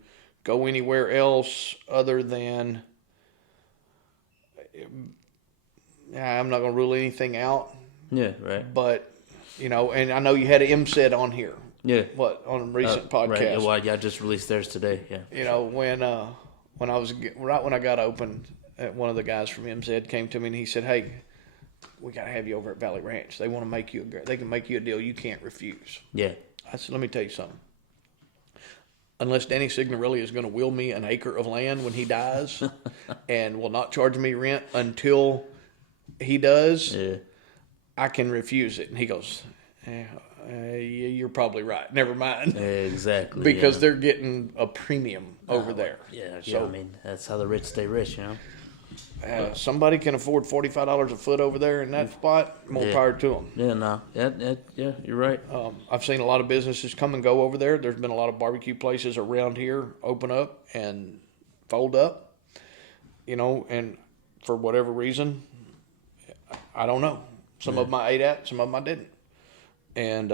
go anywhere else other than. I'm not going to rule anything out. Yeah. Right. But, and I know you had an MSED on here. Yeah. What, on a recent podcast? Right. Yeah, well, I just released theirs today. Yeah. When I got open, one of the guys from MZ came to me and he said, "Hey, we got to have you over at Valley Ranch. They want to make you they can make you a deal you can't refuse." Yeah. I said, "Let me tell you something. Unless Danny Signorelli is going to will me an acre of land when he dies and will not charge me rent until he does, I can refuse it." And he goes, "You're probably right. Never mind." Exactly. Because they're getting a premium over there. Yeah. So, I mean, that's how the rich stay rich, somebody can afford $45 a foot over there in that spot. More power to them. Yeah. No. Yeah. You're right. I've seen a lot of businesses come and go over there. There's been a lot of barbecue places around here open up and fold up. And for whatever reason, I don't know. Some of them I ate at, some of them I didn't. And,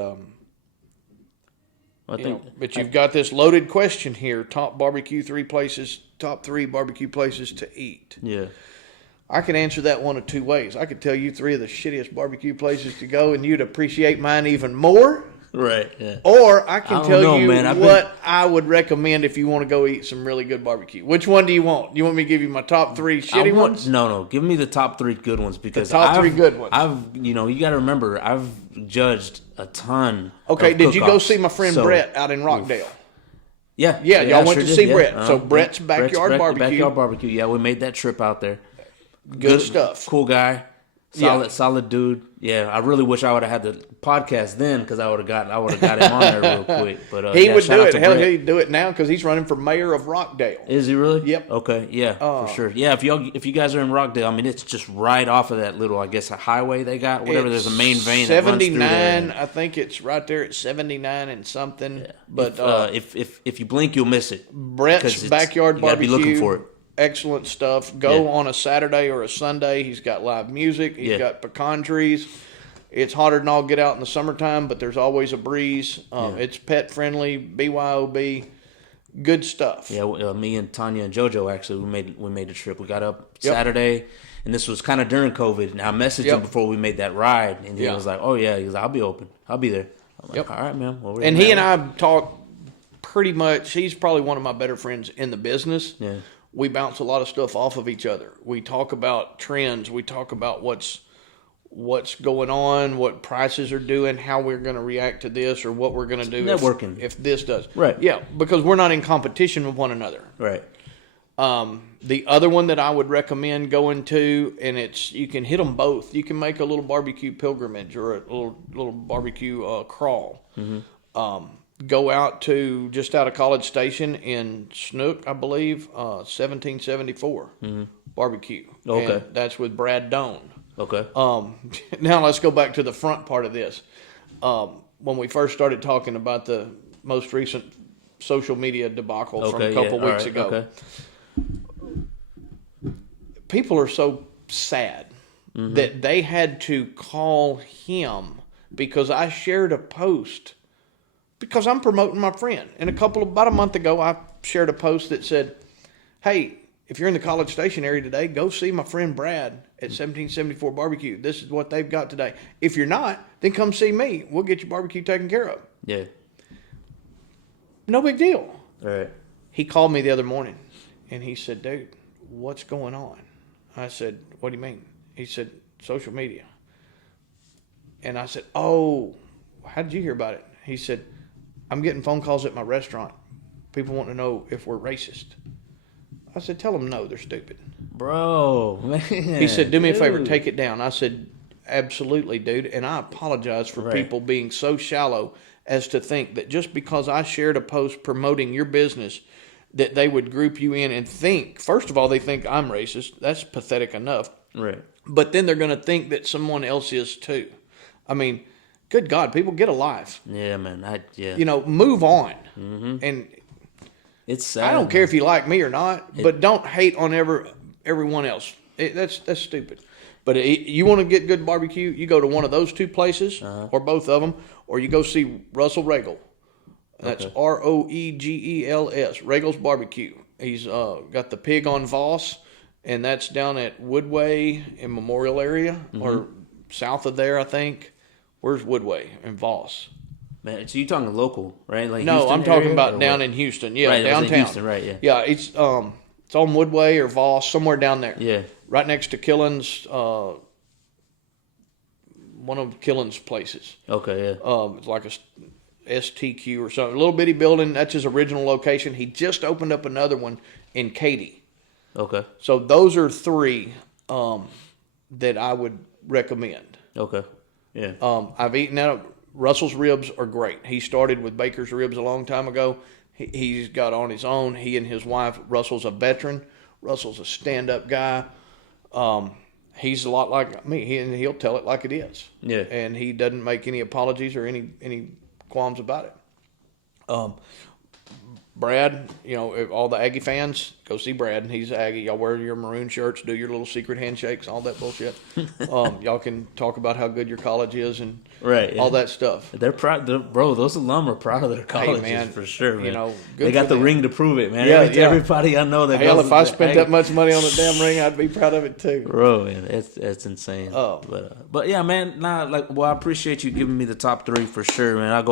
but you've got this loaded question here. Top 3 barbecue places to eat. Yeah. I can answer that one of 2 ways. I could tell you 3 of the shittiest barbecue places to go, and you'd appreciate mine even more. Right. Yeah. Or I can tell you man. what I would recommend if you want to go eat some really good barbecue. Which one do you want? You want me to give you my top 3 shitty ones? No. Give me the top 3 good ones, because the top 3 good ones. you got to remember, I've judged a ton. Okay. Of did you go cook-offs. see my friend Brett out in Rockdale? Yeah. Y'all went to see did, Brett. So Brett's Backyard Barbecue. Backyard Barbecue. Yeah, we made that trip out there. Good stuff. Cool guy. Solid dude. Yeah, I really wish I would have had the podcast then, because I would have got him on there real quick. But he would do it. Hell, he'd do it now because he's running for mayor of Rockdale. Is he really? Yep. Okay. Yeah, for sure. Yeah, if you guys are in Rockdale, I mean, it's just right off of that little, I guess, a highway they got. Whatever. There's a main vein. 79. That runs through there. I think it's right there at 79 and something. Yeah. But if you blink, you'll miss it. Brett's Backyard Barbecue. You gotta be looking for it. Excellent stuff. Go on a Saturday or a Sunday. He's got live music. He's got pecan trees. It's hotter than all get out in the summertime, but there's always a breeze. It's pet friendly, BYOB, good stuff. Yeah, me and Tanya and JoJo actually we made a trip. We got up Saturday, and this was kind of during COVID. And I messaged him before we made that ride, and he was like, "Oh yeah," he was like, "I'll be open. I'll be there." I'm like, "All right, man." Well, and he and I talk pretty much. He's probably one of my better friends in the business. Yeah. we bounce a lot of stuff off of each other. We talk about trends. We talk about what's going on, what prices are doing, how we're going to react to this, or what we're going to do networking if this does. Right. Yeah, because we're not in competition with one another. Right. The other one that I would recommend going to, and you can hit them both. You can make a little barbecue pilgrimage or a little barbecue crawl. Go out to just out of College Station in Snook, I believe, 1774 barbecue. Okay. And that's with Brad Doan. Okay. Now let's go back to the front part of this. When we first started talking about the most recent social media debacle from a couple weeks ago. Okay. People are so sad that they had to call him because I shared a post because I'm promoting my friend. And about a month ago, I shared a post that said, hey, if you're in the College Station area today, go see my friend Brad at 1774 Barbecue. This is what they've got today. If you're not, then come see me. We'll get your barbecue taken care of. Yeah. No big deal. All right. He called me the other morning, and he said, dude, what's going on? I said, what do you mean? He said, social media. And I said, oh, how did you hear about it? He said, I'm getting phone calls at my restaurant. People want to know if we're racist. I said, tell them no, they're stupid. Bro, man. He said, do me a favor, take it down. I said, absolutely, dude. And I apologize for people being so shallow as to think that just because I shared a post promoting your business, that they would group you in and think, first of all, they think I'm racist. That's pathetic enough. Right. But then they're going to think that someone else is too. I mean, good God, people, get a life. Yeah, man. Move on. Mm-hmm. And it's sad. I don't care if you like me or not, but don't hate on everyone else. That's stupid. But you want to get good barbecue, you go to one of those two places, or both of them, or you go see Russell Regal. That's Roegels, Regal's Barbecue. He's got the pig on Voss, and that's down at Woodway in Memorial area, or south of there, I think. Where's Woodway and Voss? Man, so you're talking local, right? Like no, Houston I'm talking area, about down in Houston. Yeah, right, downtown. Houston, right? Yeah. Yeah, it's on Woodway or Voss, somewhere down there. Yeah. Right next to Killen's, one of Killen's places. Okay, yeah. It's like a STQ or something. A little bitty building. That's his original location. He just opened up another one in Katy. Okay. So those are three that I would recommend. Okay. Yeah. I've eaten out. Russell's ribs are great. He started with Baker's Ribs a long time ago. He's got on his own. He and his wife. Russell's a veteran. Russell's a stand-up guy. He's a lot like me. He'll tell it like it is. Yeah. And he doesn't make any apologies or any qualms about it. Brad, all the Aggie fans, go see Brad. He's Aggie. Y'all wear your maroon shirts, do your little secret handshakes, all that bullshit. Y'all can talk about how good your college is and all that stuff. They're proud, bro. Those alum are proud of their colleges, man, for sure, man. Good they got the them. ring to prove it, man. Yeah, Everybody I know that hell, goes if I spent that much money on the damn ring, I'd be proud of it too. Bro, man, it's insane. But yeah, man. I appreciate you giving me the top three for sure, man. I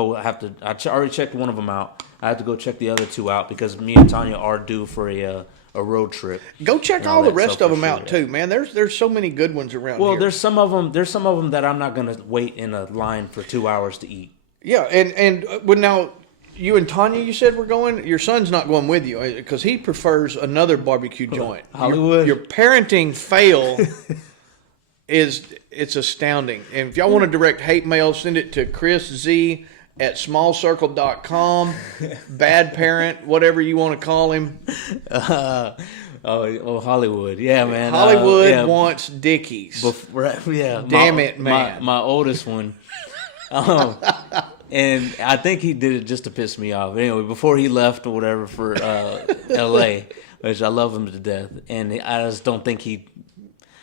already checked one of them out. I have to go check the other two out because me and Tanya are due for a road trip. Go check all the rest of them out too, man. There's so many good ones around here. There's some of them that I'm not gonna wait in a line for 2 hours to eat. Yeah, and now you and Tanya, you said we're going. Your son's not going with you because he prefers another barbecue joint. Hollywood. Your parenting fail it's astounding. And if y'all want to direct hate mail, send it to Chris Z at smallcircle.com. Bad parent, whatever you want to call him. Hollywood. Yeah, man. Hollywood wants Dickies. Damn it, man. My oldest one. And I think he did it just to piss me off. Anyway, before he left or whatever for L.A., which I love him to death. And I just don't think he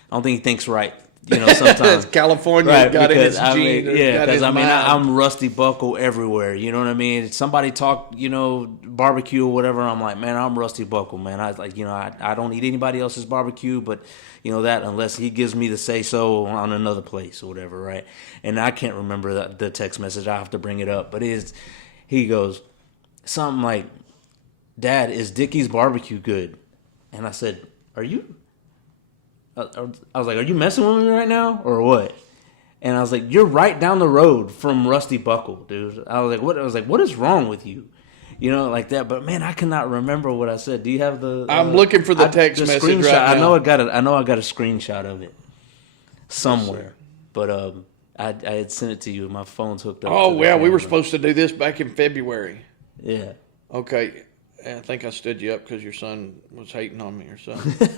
thinks right. Sometimes California right, got because, in his genes. Because I'm Rusty Buckle everywhere. You know what I mean? Somebody talk, barbecue or whatever. I'm like, man, I'm Rusty Buckle, man. I don't eat anybody else's barbecue, but that unless he gives me the say so on another place or whatever, right? And I can't remember the text message. I have to bring it up, but he goes something like, "Dad, is Dickie's barbecue good?" And I said, "Are you?" I was like, "Are you messing with me right now, or what?" And I was like, "You're right down the road from Rusty Buckle, dude." I was like, "What?" I was like, "What is wrong with you?" You know, like that. But man, I cannot remember what I said. Do you have the? I'm looking for the text message screenshot. right now. I know I got it. I know I got a screenshot of it somewhere. But I had sent it to you. My phone's hooked up. Oh, to the yeah, we were camera. supposed to do this back in February. Yeah. Okay, I think I stood you up because your son was hating on me or something.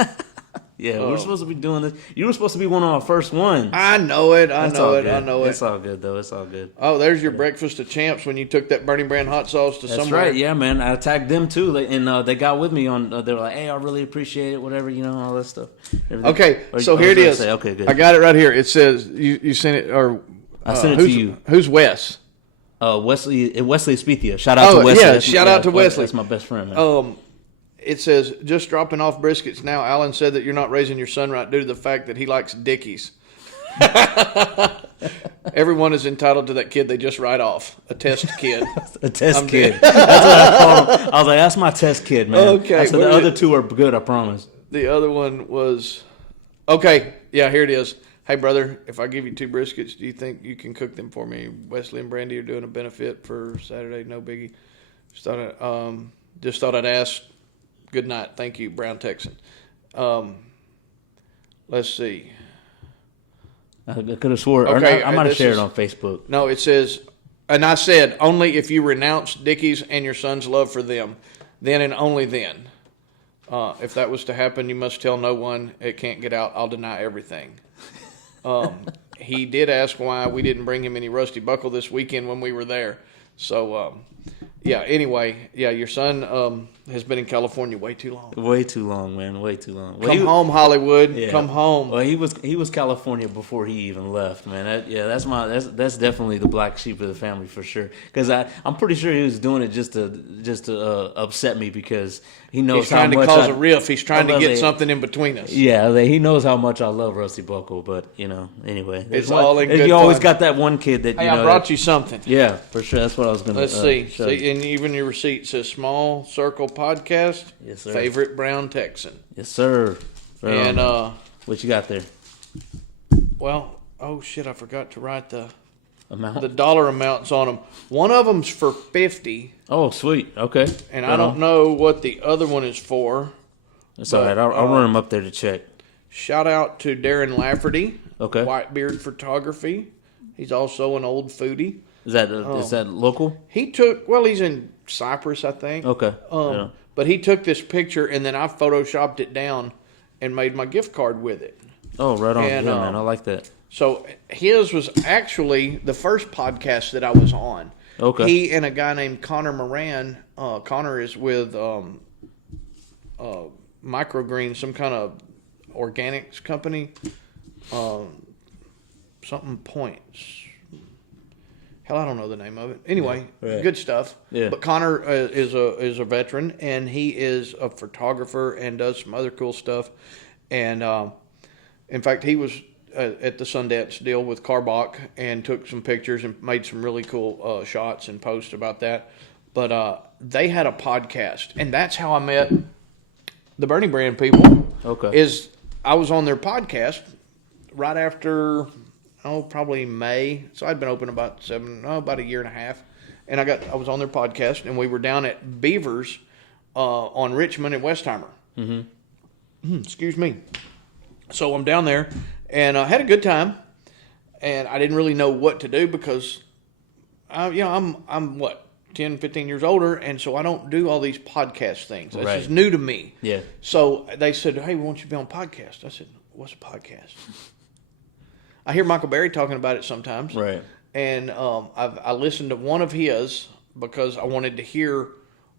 Yeah, we're supposed to be doing this. You were supposed to be one of our first ones. I know it. I know it. It's all good, though. It's all good. Oh, there's your breakfast of champs when you took that Burning Brand hot sauce to That's somewhere. right. Yeah, man. I tagged them, too. And they got with me on, they were like, "Hey, I really appreciate it," whatever, all that stuff. Everything. Okay, Or, so here it is. Okay, good. I got it right here. It says, you sent it, or... I sent it to you. Who's Wes? Wesley Spethia. Shout out to Wesley. Yeah, shout out to Wesley. That's my best friend, man. It says, just dropping off briskets now. Alan said that you're not raising your son right due to the fact that he likes Dickies. Everyone is entitled to that kid they just write off. A test kid. A test kid. That's what I call him. I was like, that's my test kid, man. Okay. I said the other two are good, I promise. The other one was, okay, yeah, here it is. Hey, brother, if I give you 2 briskets, do you think you can cook them for me? Wesley and Brandy are doing a benefit for Saturday. No biggie. Just thought I'd ask. Good night. Thank you, Brown Texan. Let's see. I could have swore. Okay, I might have shared is- it on Facebook. No, it says, and I said, only if you renounce Dickies and your son's love for them, then and only then. If that was to happen, you must tell no one. It can't get out. I'll deny everything. He did ask why we didn't bring him any Rusty Buckle this weekend when we were there. So, yeah, anyway, yeah, your son has been in California way too long. Way too long, man. Way too long. Well, Come home, Hollywood. Yeah. Come home. Well, he was California before he even left, man. That's definitely the black sheep of the family for sure. Because I'm pretty sure he was doing it just to upset me because he knows He's trying how to much cause a riff. He's trying to get it. something in between us. Yeah, he knows how much I love Rusty Buckle, but anyway, It's all in good You always fun. got that one kid that Hey, I brought you something. Yeah, for sure. That's what I was gonna. Let's see. show See, you. and even your receipt says Small Circle Podcast. Yes, sir. Favorite Brown Texan. Yes, sir. Right And on. What you got there? well, oh shit, I forgot to write the Amount. dollar amounts on them. One of them's for 50, Oh, sweet. Okay. and Right I don't on. know what the other one is for. It's all right. I'll run him up there to check. Shout out to Darren Lafferty, Okay. Whitebeard Photography. He's also an old foodie. Is that local? He's in Cyprus, I think. Okay. Yeah. But he took this picture, and then I photoshopped it down and made my gift card with it. Oh, right on. And, Yeah, man. I like that. So his was actually the first podcast that I was on. Okay. He and a guy named Connor Moran. Connor is with Microgreen, some kind of organics company. Something Points. Hell, I don't know the name of it. Anyway, Right. good stuff. Yeah. But Connor is a veteran, and he is a photographer and does some other cool stuff. And in fact, he was at the Sundance deal with Carbach and took some pictures and made some really cool shots and posts about that. But they had a podcast, and that's how I met the Burning Brand people. Okay. Is I was on their podcast right after, probably May. So I'd been open about a year and a half. And I was on their podcast, and we were down at Beavers on Richmond and Westheimer. Excuse me. So I'm down there, and I had a good time. And I didn't really know what to do because, I'm what, 10, 15 years older, and so I don't do all these podcast things. This Right. is new to me. Yeah. So they said, hey, we want you to be on podcast. I said, what's a podcast? I hear Michael Berry talking about it sometimes. Right. And I listened to one of his because I wanted to hear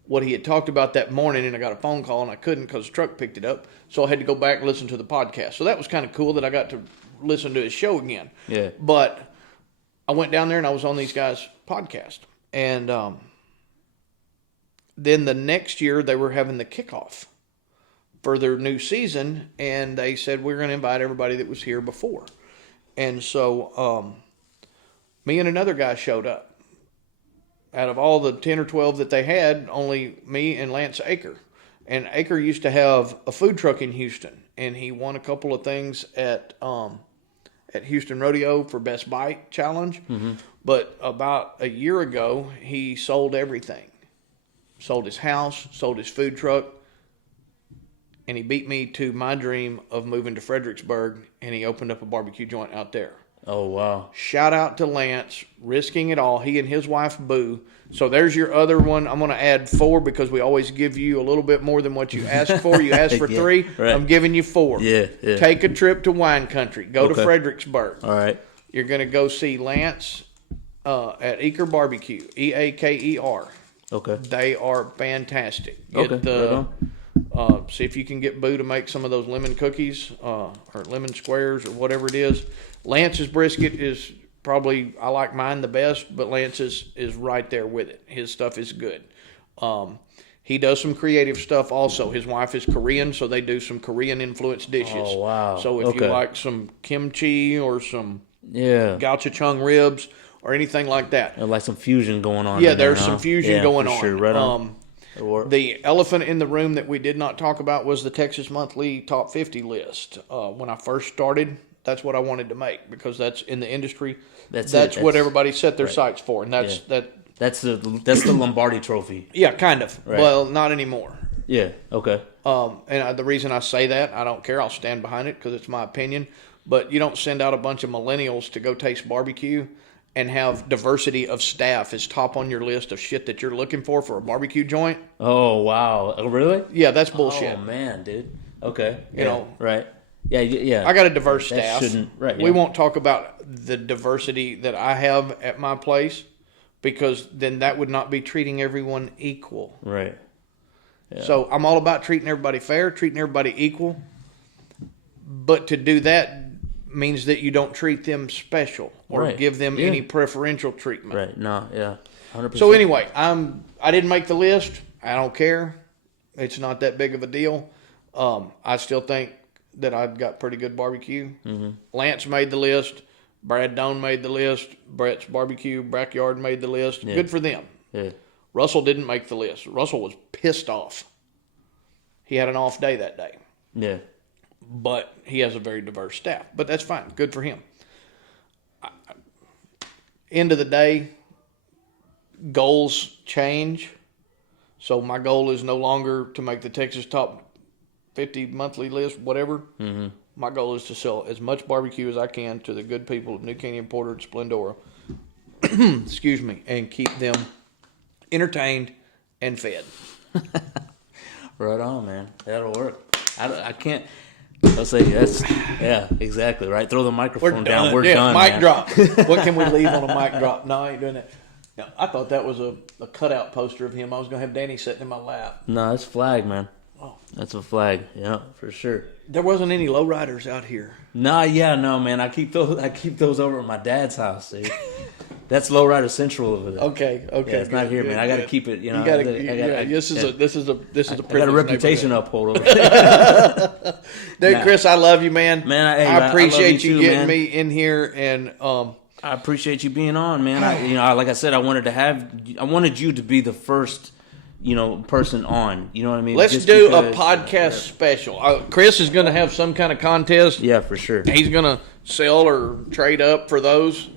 what he had talked about that morning, and I got a phone call, and I couldn't because the truck picked it up. So I had to go back and listen to the podcast. So that was kind of cool that I got to listen to his show again. Yeah. But I went down there, and I was on these guys' podcast. And then the next year, they were having the kickoff for their new season, and they said, we're going to invite everybody that was here before. And so me and another guy showed up. Out of all the 10 or 12 that they had, only me and Lance Aker. And Aker used to have a food truck in Houston, and he won a couple of things at Houston Rodeo for Best Bite Challenge. Mm-hmm. But about a year ago, he sold everything. Sold his house, sold his food truck, and he beat me to my dream of moving to Fredericksburg, and he opened up a barbecue joint out there. Oh, wow. Shout out to Lance, risking it all. He and his wife, Boo. So there's your other one. I'm going to add 4 because we always give you a little bit more than what you asked for. You asked for 3. Right. I'm giving you 4. Yeah. Take a trip to wine country. Go to Fredericksburg. All right. You're going to go see Lance at Eaker Barbecue, Eaker. Okay. They are fantastic. See if you can get Boo to make some of those lemon cookies or lemon squares or whatever it is. Lance's brisket is probably, I like mine the best, but Lance's is right there with it. His stuff is good. He does some creative stuff also. His wife is Korean, so they do some Korean-influenced dishes. Oh, wow. So if you like some kimchi or some gochujang ribs or anything like that. Like some fusion going on. Yeah, there's some fusion going on. Sure. Right on. The elephant in the room that we did not talk about was the Texas Monthly Top 50 list. When I first started, that's what I wanted to make because that's in the industry. That's what everybody set their sights for, and that's the Lombardi Trophy. Yeah, kind of. Right. Well, not anymore. Yeah. Okay. And the reason I say that, I don't care. I'll stand behind it because it's my opinion. But you don't send out a bunch of millennials to go taste barbecue and have diversity of staff is top on your list of shit that you're looking for a barbecue joint. Oh, wow. Oh, really? Yeah, that's bullshit. Oh, man, dude. Okay. You know. Right. Yeah. I got a diverse staff. Right. We won't talk about the diversity that I have at my place because then that would not be treating everyone equal. Right. Yeah. So I'm all about treating everybody fair, treating everybody equal. But to do that means that you don't treat them special or give them any preferential treatment. Right. No, yeah. 100%. So anyway, I didn't make the list. I don't care. It's not that big of a deal. I still think that I've got pretty good barbecue. Mm-hmm. Lance made the list. Brad Doan made the list. Brett's Barbecue Backyard made the list. Yeah. Good for them. Yeah. Russell didn't make the list. Russell was pissed off. He had an off day that day. Yeah. But he has a very diverse staff. But that's fine. Good for him. End of the day, goals change. So my goal is no longer to make the Texas Top 50 monthly list, whatever. Mm-hmm. My goal is to sell as much barbecue as I can to the good people of New Canyon, Porter, and Splendora. Excuse me. And keep them entertained and fed. Right on, man. That'll work. I can't... I'll say that's exactly right. Throw the microphone down. We're done. Mic man. drop. What can we leave on a mic drop? No, I ain't doing that. No, I thought that was a cutout poster of him. I was gonna have Danny sitting in my lap. No, that's flag, man. Oh, that's a flag. Yeah, for sure. There wasn't any lowriders out here. No, man. I keep those over at my dad's house, dude. That's Lowrider Central over there. Okay. Yeah, it's not here, man. I got to keep it. You know, this is a privilege. I got a reputation uphold over Dude, Chris, I love you, man. Man, I appreciate you getting man. me in here, and I appreciate you being on, man. Like I said, I wanted you to be the first, person on. You know what I mean? Let's do a podcast special. Chris is going to have some kind of contest. Yeah, for sure. He's going to sell or trade up for those.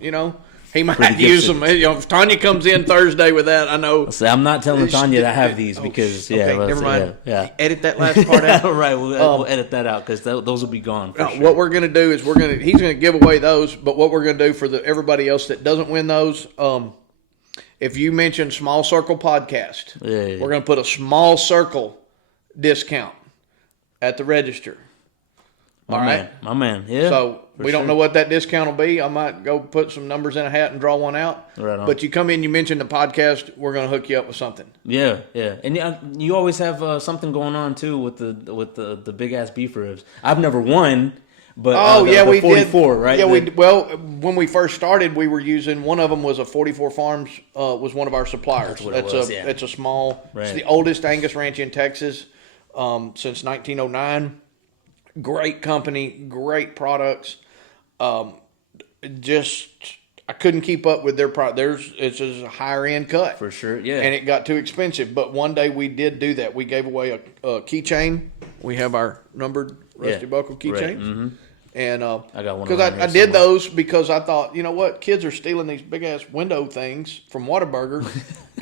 He might use them. If Tanya comes in Thursday with that, I know. I'm not telling Tanya to have these because, never mind. Yeah. Edit that last part out. Right, we'll edit that out because those will be gone. For sure. What we're going to do is he's going to give away those, but what we're going to do for everybody else that doesn't win those, if you mention Small Circle Podcast, we're going to put a Small Circle discount at the register. My man. Yeah. So we don't know what that discount will be. I might go put some numbers in a hat and draw one out. Right on. But you come in, you mention the podcast, we're going to hook you up with something. Yeah. And you always have something going on too with the big ass beef ribs. I've never won, but we 44, did. right? Yeah, when we first started, we were using one of them was a 44 Farms was one of our suppliers. It's a small. Right. It's the oldest Angus ranch in Texas since 1909. Great company, great products. Just I couldn't keep up with their product. It's just a higher end cut For sure, yeah. and it got too expensive. But one day we did do that. We gave away a keychain. We have our numbered Rusty Buckle keychains. Right. Mm-hmm. And I got one because I did those because I thought, you know what, kids are stealing these big ass window things from Whataburger,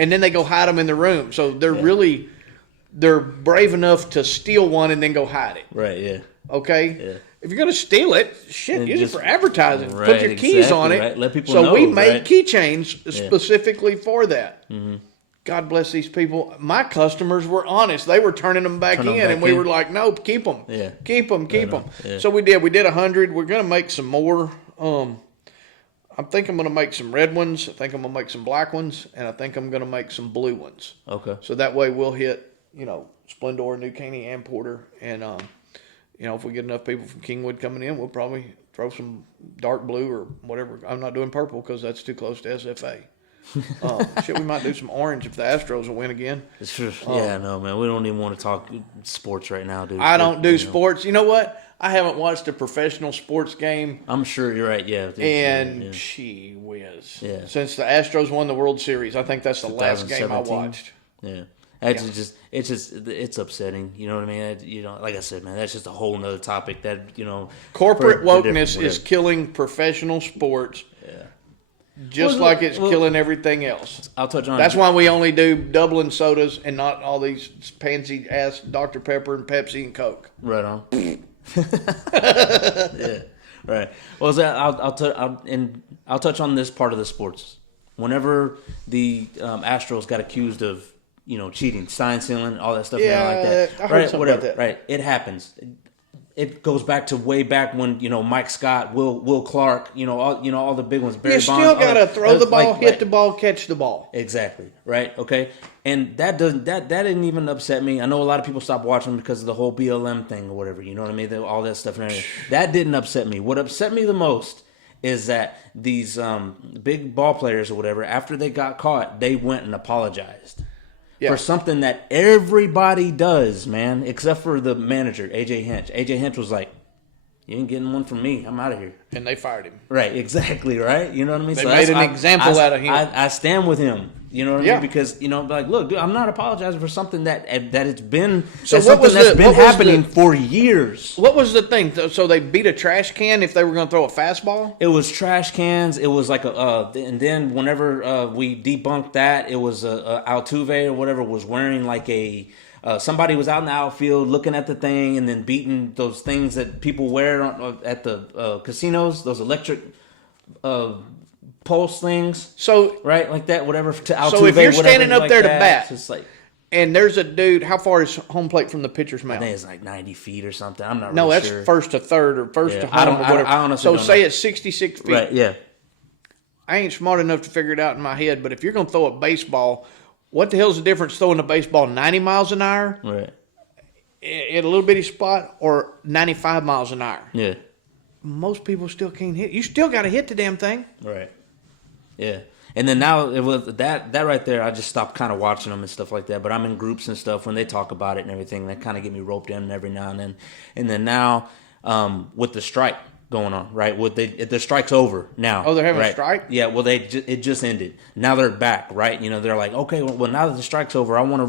and then they go hide them in the room. So they're brave enough to steal one and then go hide it. Right. Yeah. Okay. Yeah. If you're gonna steal it, shit, use it for advertising. Right, Put your keys exactly, on it. right. Let people so know. we made right? keychains specifically for that. Mm-hmm. God bless these people. My customers were honest. They were turning them back in, and we were like, "No, keep them. Yeah. Keep them. Keep them." Yeah. So we did. We did 100. We're gonna make some more. I think I'm gonna make some red ones. I think I'm gonna make some black ones, and I think I'm gonna make some blue ones. Okay. So that way we'll hit, Splendor, New Caney, and Porter, and if we get enough people from Kingwood coming in, we'll probably throw some dark blue or whatever. I'm not doing purple because that's too close to SFA. Shit, we might do some orange if the Astros will win again. Yeah, no, man. We don't even want to talk sports right now, dude. I don't do sports. You know what? I haven't watched a professional sports game. I'm sure you're right, yeah. And gee whiz. Yeah. Since the Astros won the World Series, I think that's the last game I watched. Yeah. It's upsetting. You know what I mean? Like I said, man, that's just a whole nother topic that, Corporate wokeness is killing professional sports. Yeah. Just like it's killing everything else. I'll touch on That's why we only do Dublin Sodas and not all these pansy ass Dr. Pepper and Pepsi and Coke. Right on. Yeah. Right. Well, I'll touch on this part of the sports. Whenever the Astros got accused of cheating, sign stealing, all that stuff, like that. I heard something whatever. about that. Right. It happens. It goes back to way back when Mike Scott, Will Clark, all the big ones. Barry You still got to throw the ball, hit the ball, catch the ball. Exactly. Right. Okay. And that didn't even upset me. I know a lot of people stopped watching because of the whole BLM thing or whatever. You know what I mean? All that stuff and everything. That didn't upset me. What upset me the most is that these big ball players or whatever, after they got caught, they went and apologized. Yeah. For something that everybody does, man, except for the manager, AJ Hinch. AJ Hinch was like, "You ain't getting one from me. I'm out of here." And they fired him. Right, exactly, right? You know what I mean? They made an example out of him. I stand with him. You know what I mean? Because, like, look, dude, I'm not apologizing for something that it's been, that's been happening for years. What was the thing? So they beat a trash can if they were going to throw a fastball? It was trash cans. It was like and then whenever we debunked that, it was Altuve or whatever was wearing like somebody was out in the outfield looking at the thing and then beating those things that people wear at the casinos, those electric pulse things. So right, like that, whatever. To Altuve, so if you're standing up like there that, to bat, it's like, and there's a dude, how far is home plate from the pitcher's mound? I think it's like 90 feet or something. I'm not. No, really that's sure. First to third or first to home or whatever. I honestly so don't say know. it's 66 feet. Right. Yeah. I ain't smart enough to figure it out in my head, but if you're going to throw a baseball, what the hell's the difference throwing a baseball 90 miles an hour? Right. At a little bitty spot or 95 miles an hour? Yeah. Most people still can't hit. You still got to hit the damn thing. Right. Yeah. And then now it was that right there, I just stopped kind of watching them and stuff like that. But I'm in groups and stuff when they talk about it and everything. That kind of get me roped in every now and then. And then now with the strike going on, right? The strike's over now. Oh, they're having right? a strike? Yeah, well, it just ended. Now they're back, right? They're like, okay, well, now that the strike's over, I want to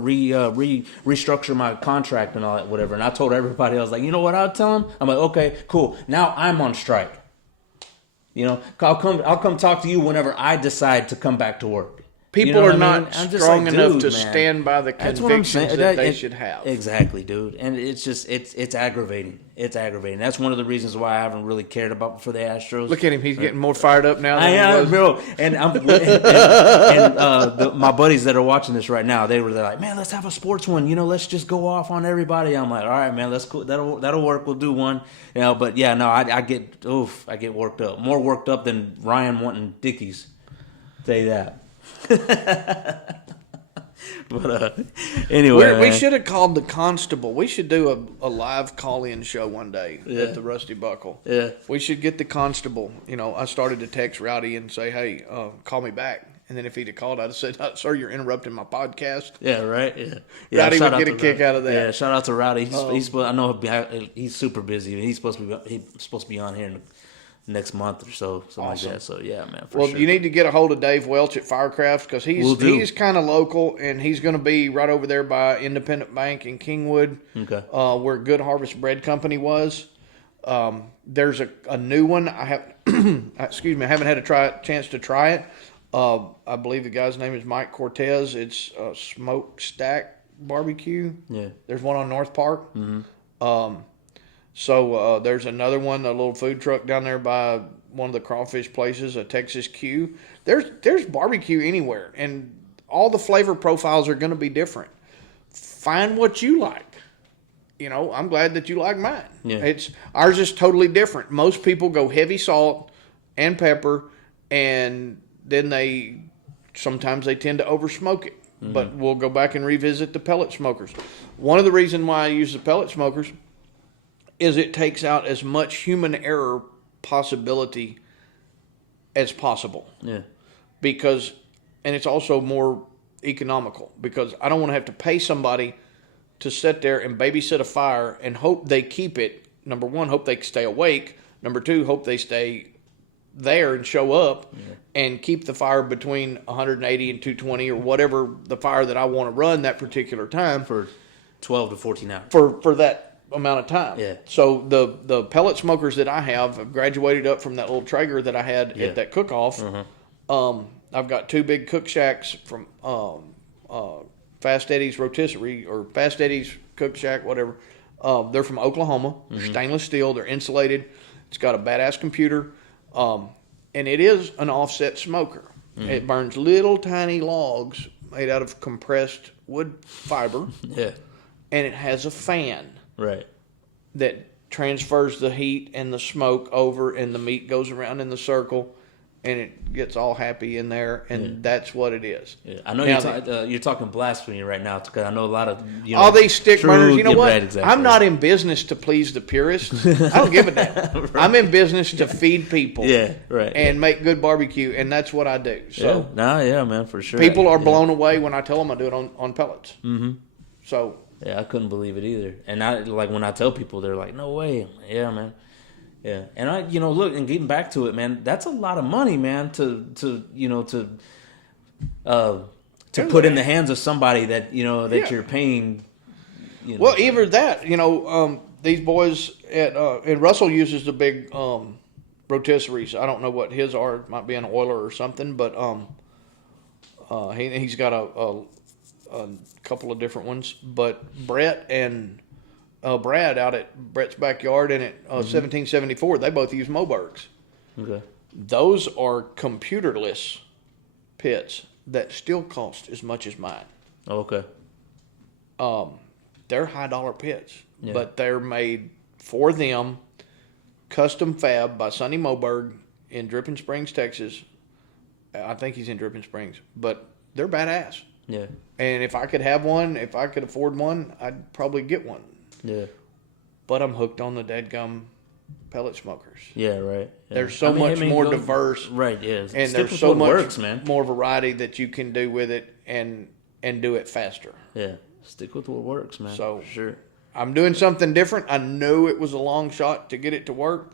restructure my contract and all that, whatever. And I told everybody, I was like, you know what I'll tell them? I'm like, okay, cool. Now I'm on strike. I'll come talk to you whenever I decide to come back to work. People are not strong enough to stand by the convictions that they should have. Exactly, dude. And it's just it's aggravating. It's aggravating. That's one of the reasons why I haven't really cared about for the Astros. Look at him; he's getting more fired up now. I am, bro. And my buddies that are watching this right now, they're like, man, let's have a sports one. Let's just go off on everybody. I'm like, all right, man, that's cool. That'll work. We'll do one. But yeah, no, I get worked up, more worked up than Ryan wanting Dickies. Tell you that. But anyway, we should have called the constable. We should do a live call-in show one day at the Rusty Buckle. Yeah, we should get the constable. I started to text Rowdy and say, "Hey, call me back." And then if he'd have called, I'd have said, "Sir, you're interrupting my podcast." Yeah, right. Yeah, Rowdy would get a kick out of that. Yeah, shout out to Rowdy. I know he's super busy. He's supposed to be on here next month or so, something Awesome. like that. So yeah, man. Well, sure. you need to get a hold of Dave Welch at Firecrafts because he's kind of local, and he's going to be right over there by Independent Bank in Kingwood, where Good Harvest Bread Company was. There's a new one. I have excuse me, I haven't had a chance to try it. I believe the guy's name is Mike Cortez. It's Smokestack Barbecue. Yeah. There's one on North Park. So there's another one, a little food truck down there by one of the crawfish places, a Texas Q. There's barbecue anywhere, and all the flavor profiles are going to be different. Find what you like. You know, I'm glad that you like mine. Yeah. Ours is totally different. Most people go heavy salt and pepper, and then sometimes they tend to over smoke it. But we'll go back and revisit the pellet smokers. One of the reasons why I use the pellet smokers is it takes out as much human error possibility as possible. Yeah. And it's also more economical because I don't want to have to pay somebody to sit there and babysit a fire and hope they keep it. Number one, hope they stay awake. Number two, hope they stay there and show up and keep the fire between 180 and 220 or whatever the fire that I want to run that particular time For 12 to 14 hours. for that amount of time. Yeah. So the pellet smokers that I have graduated up from that little Traeger that I had at that cook-off. I've got two big cook shacks from Fast Eddie's Rotisserie or Fast Eddie's Cook Shack, whatever. They're from Oklahoma. They're stainless steel. They're insulated. It's got a badass computer. And it is an offset smoker. It burns little tiny logs made out of compressed wood fiber. Yeah. And it has a fan Right. that transfers the heat and the smoke over, and the meat goes around in the circle, and it gets all happy in there, and that's what it is. Yeah. I know you're talking blasphemy right now because I know a lot of all these stick true- burners. You know yeah, what? right, exactly. I'm not in business to please the purists. I don't give a damn. Right. I'm in business to feed people. Yeah, right. And make good barbecue, and that's what I do. So yeah, man, for sure. people are blown away when I tell them I do it on pellets. So Yeah, I couldn't believe it either. And when I tell people, they're like, "No way." Yeah, man. Yeah, and look, and getting back to it, man, that's a lot of money, man, to put in the hands of somebody that that you're paying. Well, either that, these boys and Russell uses the big rotisseries. I don't know what his are. It might be an oiler or something, but he's got a couple of different ones. But Brett and Brad out at Brett's backyard and at 1774, they both use Mobergs. Okay. Those are computerless pits that still cost as much as mine. Okay. They're high dollar pits, but they're made for them, custom fab by Sonny Moberg in Dripping Springs, Texas. I think he's in Dripping Springs, but they're badass. Yeah. And if I could have one, if I could afford one, I'd probably get one. Yeah. But I'm hooked on the dadgum pellet smokers. Yeah, right. Yeah. There's so much more diverse. Right, yeah. And Stick there's with so what much works, man. more variety that you can do with it and do it faster. Yeah. Stick with what works, man. So, for sure. I'm doing something different. I knew it was a long shot to get it to work.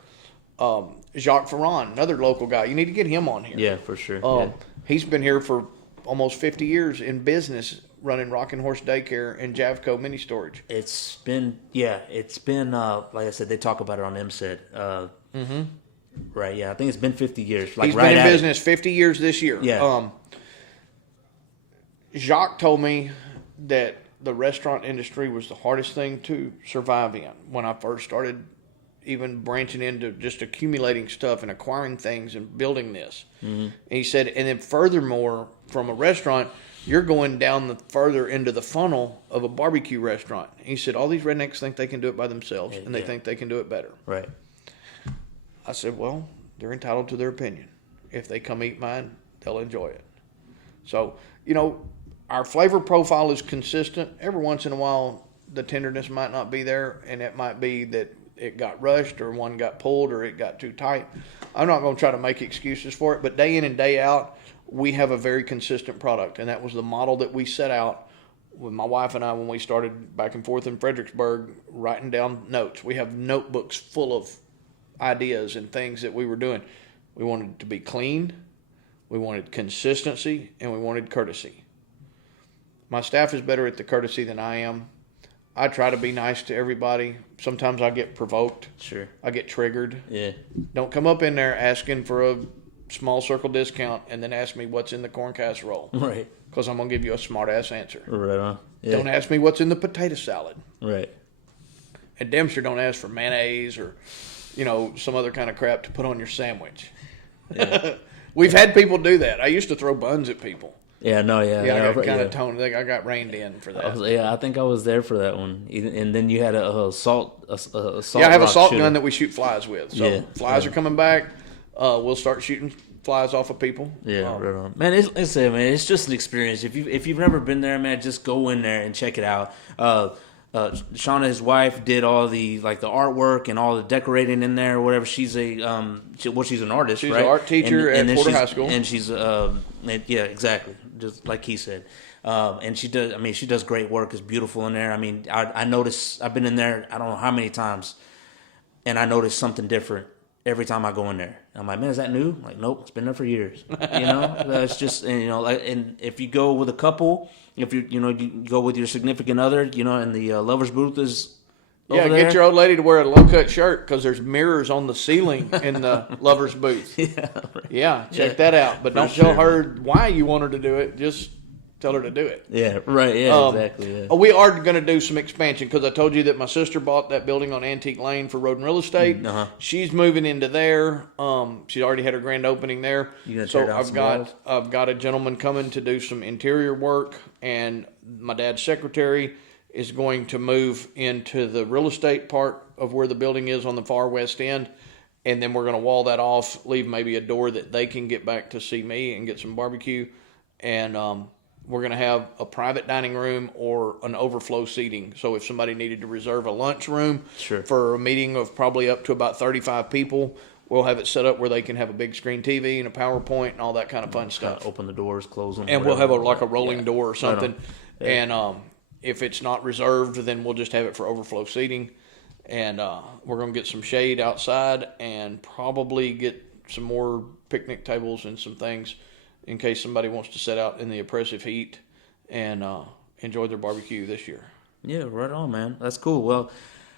Jacques Ferran, another local guy. You need to get him on here. Yeah, for sure. He's been here for almost 50 years in business, running Rockin' Horse Daycare and Javco Mini Storage. It's been like I said, they talk about it on MSED. Right, yeah. I think it's been 50 years. Like, He's right been in at business 50 years this year. Yeah. Jacques told me that the restaurant industry was the hardest thing to survive in when I first started even branching into just accumulating stuff and acquiring things and building this. And he said, and then furthermore, from a restaurant, you're going down the further into the funnel of a barbecue restaurant. He said, all these rednecks think they can do it by themselves, and they think they can do it better. Right. I said, well, they're entitled to their opinion. If they come eat mine, they'll enjoy it. So, our flavor profile is consistent. Every once in a while, the tenderness might not be there, and it might be that it got rushed or one got pulled or it got too tight. I'm not going to try to make excuses for it, but day in and day out, we have a very consistent product, and that was the model that we set out with my wife and I when we started back and forth in Fredericksburg writing down notes. We have notebooks full ideas and things that we were doing. We wanted it to be clean, we wanted consistency, and we wanted courtesy. My staff is better at the courtesy than I am. I try to be nice to everybody. Sometimes I get provoked. Sure. I get triggered. Yeah. Don't come up in there asking for a small circle discount and then ask me what's in the corn casserole. Right. Because I'm going to give you a smart-ass answer. Right on. Yeah. Don't ask me what's in the potato salad. Right. And damn sure don't ask for mayonnaise or, some other kind of crap to put on your sandwich. Yeah. We've had people do that. I used to throw buns at people. Yeah, no, yeah. Yeah, I got kind yeah. of toned. I got reined in for that. I think I was there for that one. And then you had a salt. Yeah, I have a rock salt shooter. gun that we shoot flies with. So flies are coming back. We'll start shooting flies off of people. Yeah, right on. Man, it's just an experience. If you've never been there, man, just go in there and check it out. Shauna, his wife, did all the artwork and all the decorating in there or whatever. She's she's an artist. She's right? an art teacher at Porter High School, and she's yeah, exactly, just like he said. And she does. I mean, she does great work. It's beautiful in there. I mean, I notice. I've been in there. I don't know how many times, and I notice something different every time I go in there. I'm like, man, is that new? I'm like, nope, it's been there for years. It's just, and if you go with a couple, if you go with your significant other, and the lovers booth is over there. Get your old lady to wear a low cut shirt because there's mirrors on the ceiling in the lovers booth. Yeah, check that out. But don't tell her why you want her to do it. Just tell her to do it. Yeah, right. Yeah, exactly. Yeah. We are going to do some expansion because I told you that my sister bought that building on Antique Lane for Rhoden Real Estate. Uh-huh. She's moving into there. She already had her grand opening there. So I've got a gentleman coming to do some interior work, and my dad's secretary is going to move into the real estate part of where the building is on the far west end. And then we're going to wall that off, leave maybe a door that they can get back to see me and get some barbecue. And we're going to have a private dining room or an overflow seating. So if somebody needed to reserve a lunch room for a meeting of probably up to about 35 people, we'll have it set up where they can have a big screen TV and a PowerPoint and all that kind of fun stuff. Open the doors, close them. And we'll have a rolling door or something. Right. And if it's not reserved, then we'll just have it for overflow seating. And we're going to get some shade outside and probably get some more picnic tables and some things in case somebody wants to sit out in the oppressive heat and enjoy their barbecue this year. Yeah, right on, man. That's cool. Well,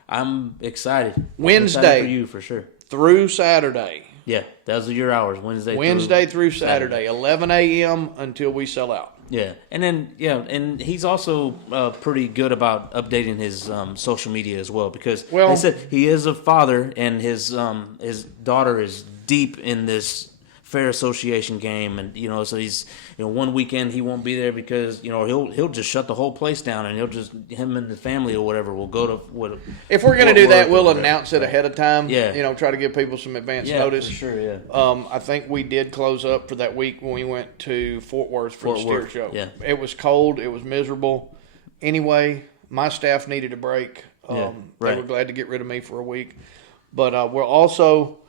I'm excited. Wednesday. I'm excited for you, for sure. Through Saturday. Yeah, those are your hours. Wednesday through Saturday. 11 a.m. until we sell out. Yeah, and then and he's also pretty good about updating his social media as well because they said he is a father and his daughter is deep in this fair association game, and so he's one weekend he won't be there because he'll just shut the whole place down, and him and the family or whatever will go to if we're going to do that, we'll announce it ahead of time. Yeah, try to give people some advance notice. For sure. Yeah. I think we did close up for that week when we went to Fort Worth for the steer show. Yeah, it was cold, it was miserable. Anyway, my staff needed a break. They were glad to get rid of me for a week, but we're also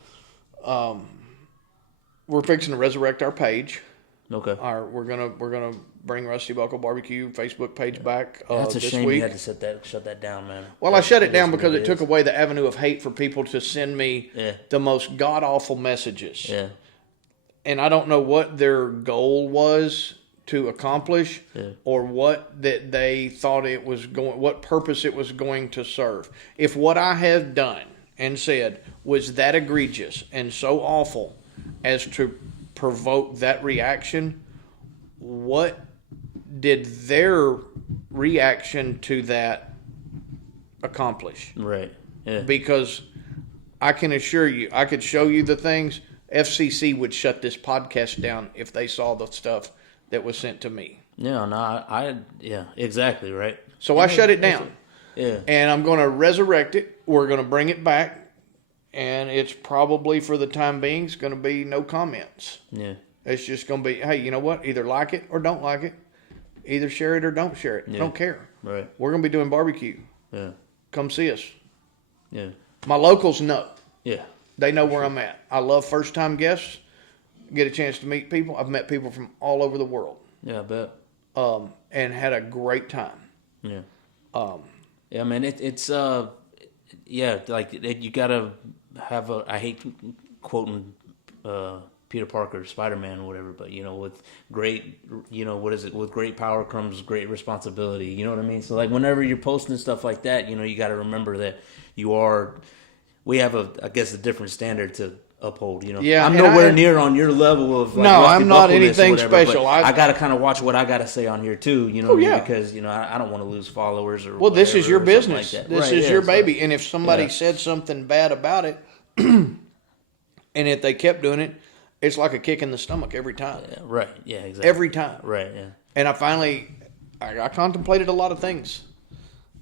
we're fixing to resurrect our page. Okay. We're gonna bring Rusty Buckle Barbecue Facebook page back. That's a this shame week. you had to shut that down, man. Well, I shut it down because it took away the avenue of hate for people to send me the most god awful messages. Yeah. And I don't know what their goal was to accomplish, or what that they thought it was what purpose it was going to serve. If what I have done and said was that egregious and so awful as to provoke that reaction, what did their reaction to that accomplish? Right. Yeah. Because I can assure you, I could show you the things. FCC would shut this podcast down if they saw the stuff that was sent to me. Yeah, no, exactly, right. So I shut it down. Yeah. And I'm going to resurrect it. We're going to bring it back. And it's probably, for the time being, it's going to be no comments. Yeah. It's just going to be, hey, you know what? Either like it or don't like it. Either share it or don't share it. Yeah. I don't care. Right. We're going to be doing barbecue. Yeah. Come see us. Yeah. My locals know. Yeah. They know where I'm at. I love first-time guests. Get a chance to meet people. I've met people from all over the world. Yeah, I bet. And had a great time. Yeah. Yeah, man, it's like you gotta have a. I hate quoting Peter Parker, Spider-Man, or whatever, but with great, what is it? With great power comes great responsibility. You know what I mean? So like whenever you're posting stuff like that, you got to remember that we have I guess a different standard to uphold. Yeah, I'm nowhere near on your level of like, no, Rusty I'm not Buckleness anything or whatever, special. I got to kind of watch what I got to say on here too. You know what I mean? Because I don't want to lose followers or. Well, this is your or business. like This is your baby, and if somebody said something bad about it, and if they kept doing it, it's like a kick in the stomach every time. Yeah, right. Yeah. Exactly. Every time. Right. Yeah. And I contemplated a lot of things.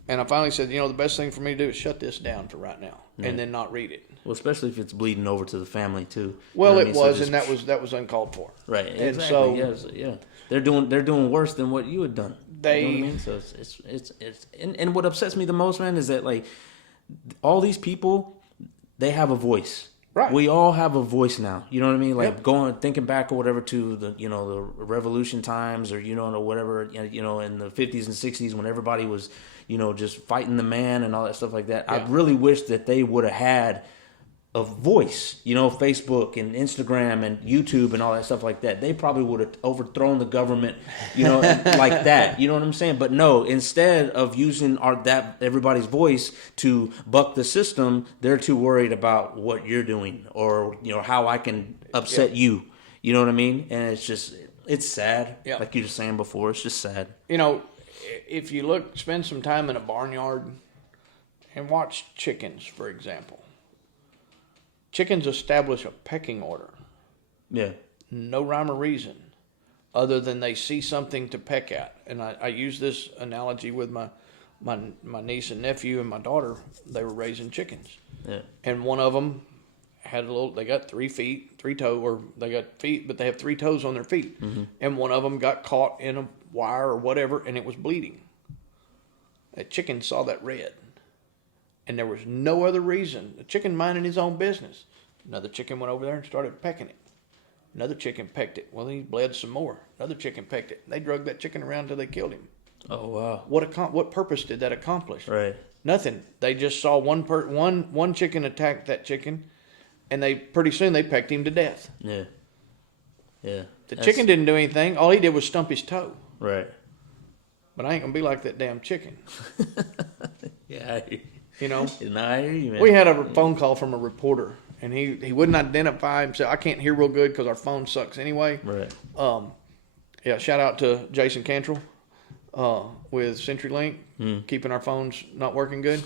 And I finally said, the best thing for me to do is shut this down for right now and then not read it. Well, especially if it's bleeding over to the family too. Well, it was, and that was uncalled for. Right. And exactly. So yeah, they're doing worse than what you had done. You know what I mean? So it's and what upsets me the most, man, is that like all these people, they have a voice. Right. We all have a voice now. You know what I mean? Like thinking back or whatever to the the revolution times or or whatever in the 50s and 60s when everybody was just fighting the man and all that stuff like that. Yeah. I really wish that they would have had a voice, Facebook and Instagram and YouTube and all that stuff like that. They probably would have overthrown the government, like that. You know what I'm saying? But no, instead of using everybody's voice to buck the system, they're too worried about what you're doing or how I can upset you. You know what I mean? And it's sad. Yeah. Like you were saying before, it's just sad. If you spend some time in a barnyard and watch chickens, for example. Chickens establish a pecking order. Yeah. No rhyme or reason other than they see something to peck at. And I use this analogy with my niece and nephew and my daughter. They were raising chickens. Yeah. And one of them had they got 3 feet, 3 toes, or they got feet, but they have 3 toes on their feet. Mm-hmm. And one of them got caught in a wire or whatever, and it was bleeding. That chicken saw that red. And there was no other reason. The chicken minding his own business. Another chicken went over there and started pecking it. Another chicken pecked it. Well, he bled some more. Another chicken pecked it. They drug that chicken around until they killed him. Oh, wow. What purpose did that accomplish? Right. Nothing. They just saw one chicken attack that chicken, and pretty soon they pecked him to death. Yeah. Yeah. The chicken didn't do anything. All he did was stump his toe. Right. But I ain't going to be like that damn chicken. Yeah, No, I hear you, man. We had a phone call from a reporter, and he wouldn't identify himself. I can't hear real good because our phone sucks anyway. Right. Yeah, shout out to Jason Cantrell with CenturyLink, keeping our phones not working good.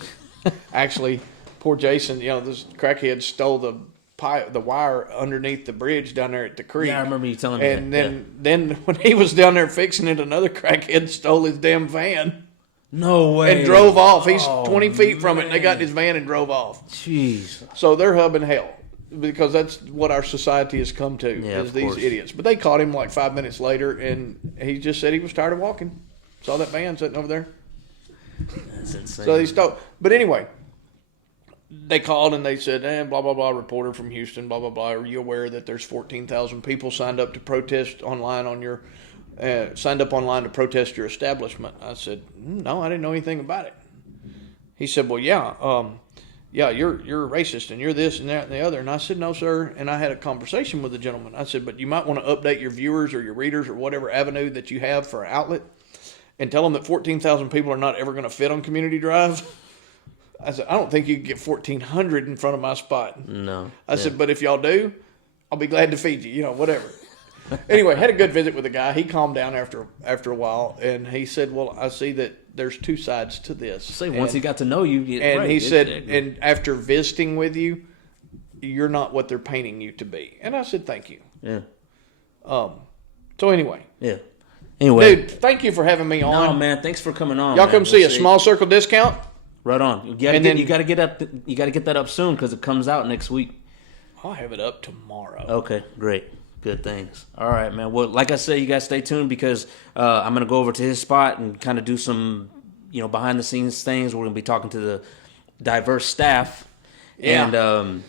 Actually, poor Jason, this crackhead stole the wire underneath the bridge down there at the creek. Yeah, I remember you telling me and that. then when he was down there fixing it, another crackhead stole his damn van. No way. And drove off. He's 20 feet from it, and they got in his van and drove off. Jeez. So they're hubbing hell because that's what our society has come to, is these course. idiots. But they caught him like 5 minutes later, and he just said he was tired of walking. Saw that van sitting over there. That's insane. So he stopped. But anyway, they called and they said, blah, blah, blah, reporter from Houston, blah, blah, blah. Are you aware that there's 14,000 people signed up to protest online on your signed up online to protest your establishment? I said, no, I didn't know anything about it. He said, well, yeah, you're racist and you're this and that and the other. And I said, no, sir. And I had a conversation with the gentleman. I said, but you might want to update your viewers or your readers or whatever avenue that you have for an outlet and tell them that 14,000 people are not ever going to fit on Community Drive. I said, I don't think you can get 1,400 in front of my spot. No. I said, but if y'all do, I'll be glad to feed you, whatever. Anyway, had a good visit with the guy. He calmed down after a while, and he said, well, I see that there's 2 sides to this. Once he got to know you. He said, and after visiting with you, you're not what they're painting you to be. And I said, thank you. Yeah. So anyway. Yeah. Anyway. Dude, thank you for having me on. No, man, thanks for coming on. Y'all come see a Small Circle discount? Right on. You got to get that up soon because it comes out next week. I'll have it up tomorrow. Okay, great. Good things. All right, man. Well, like I said, you guys stay tuned because I'm going to go over to his spot and kind of do some, behind the scenes things. We're going to be talking to the diverse staff. Yeah. And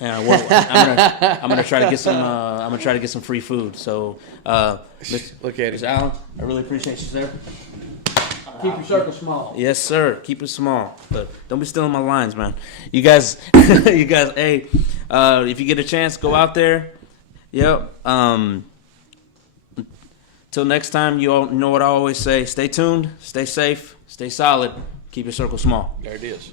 I'm gonna try to get some. I'm gonna try to get some free food. So, look at it, Mr. Allen. I really appreciate you, sir. Keep your circle small. Yes, sir. Keep it small, but don't be stealing my lines, man. You guys, you guys. Hey, if you get a chance, go out there. Yep. Till next time, you all know what I always say. Stay tuned. Stay safe. Stay solid. Keep your circle small. There it is.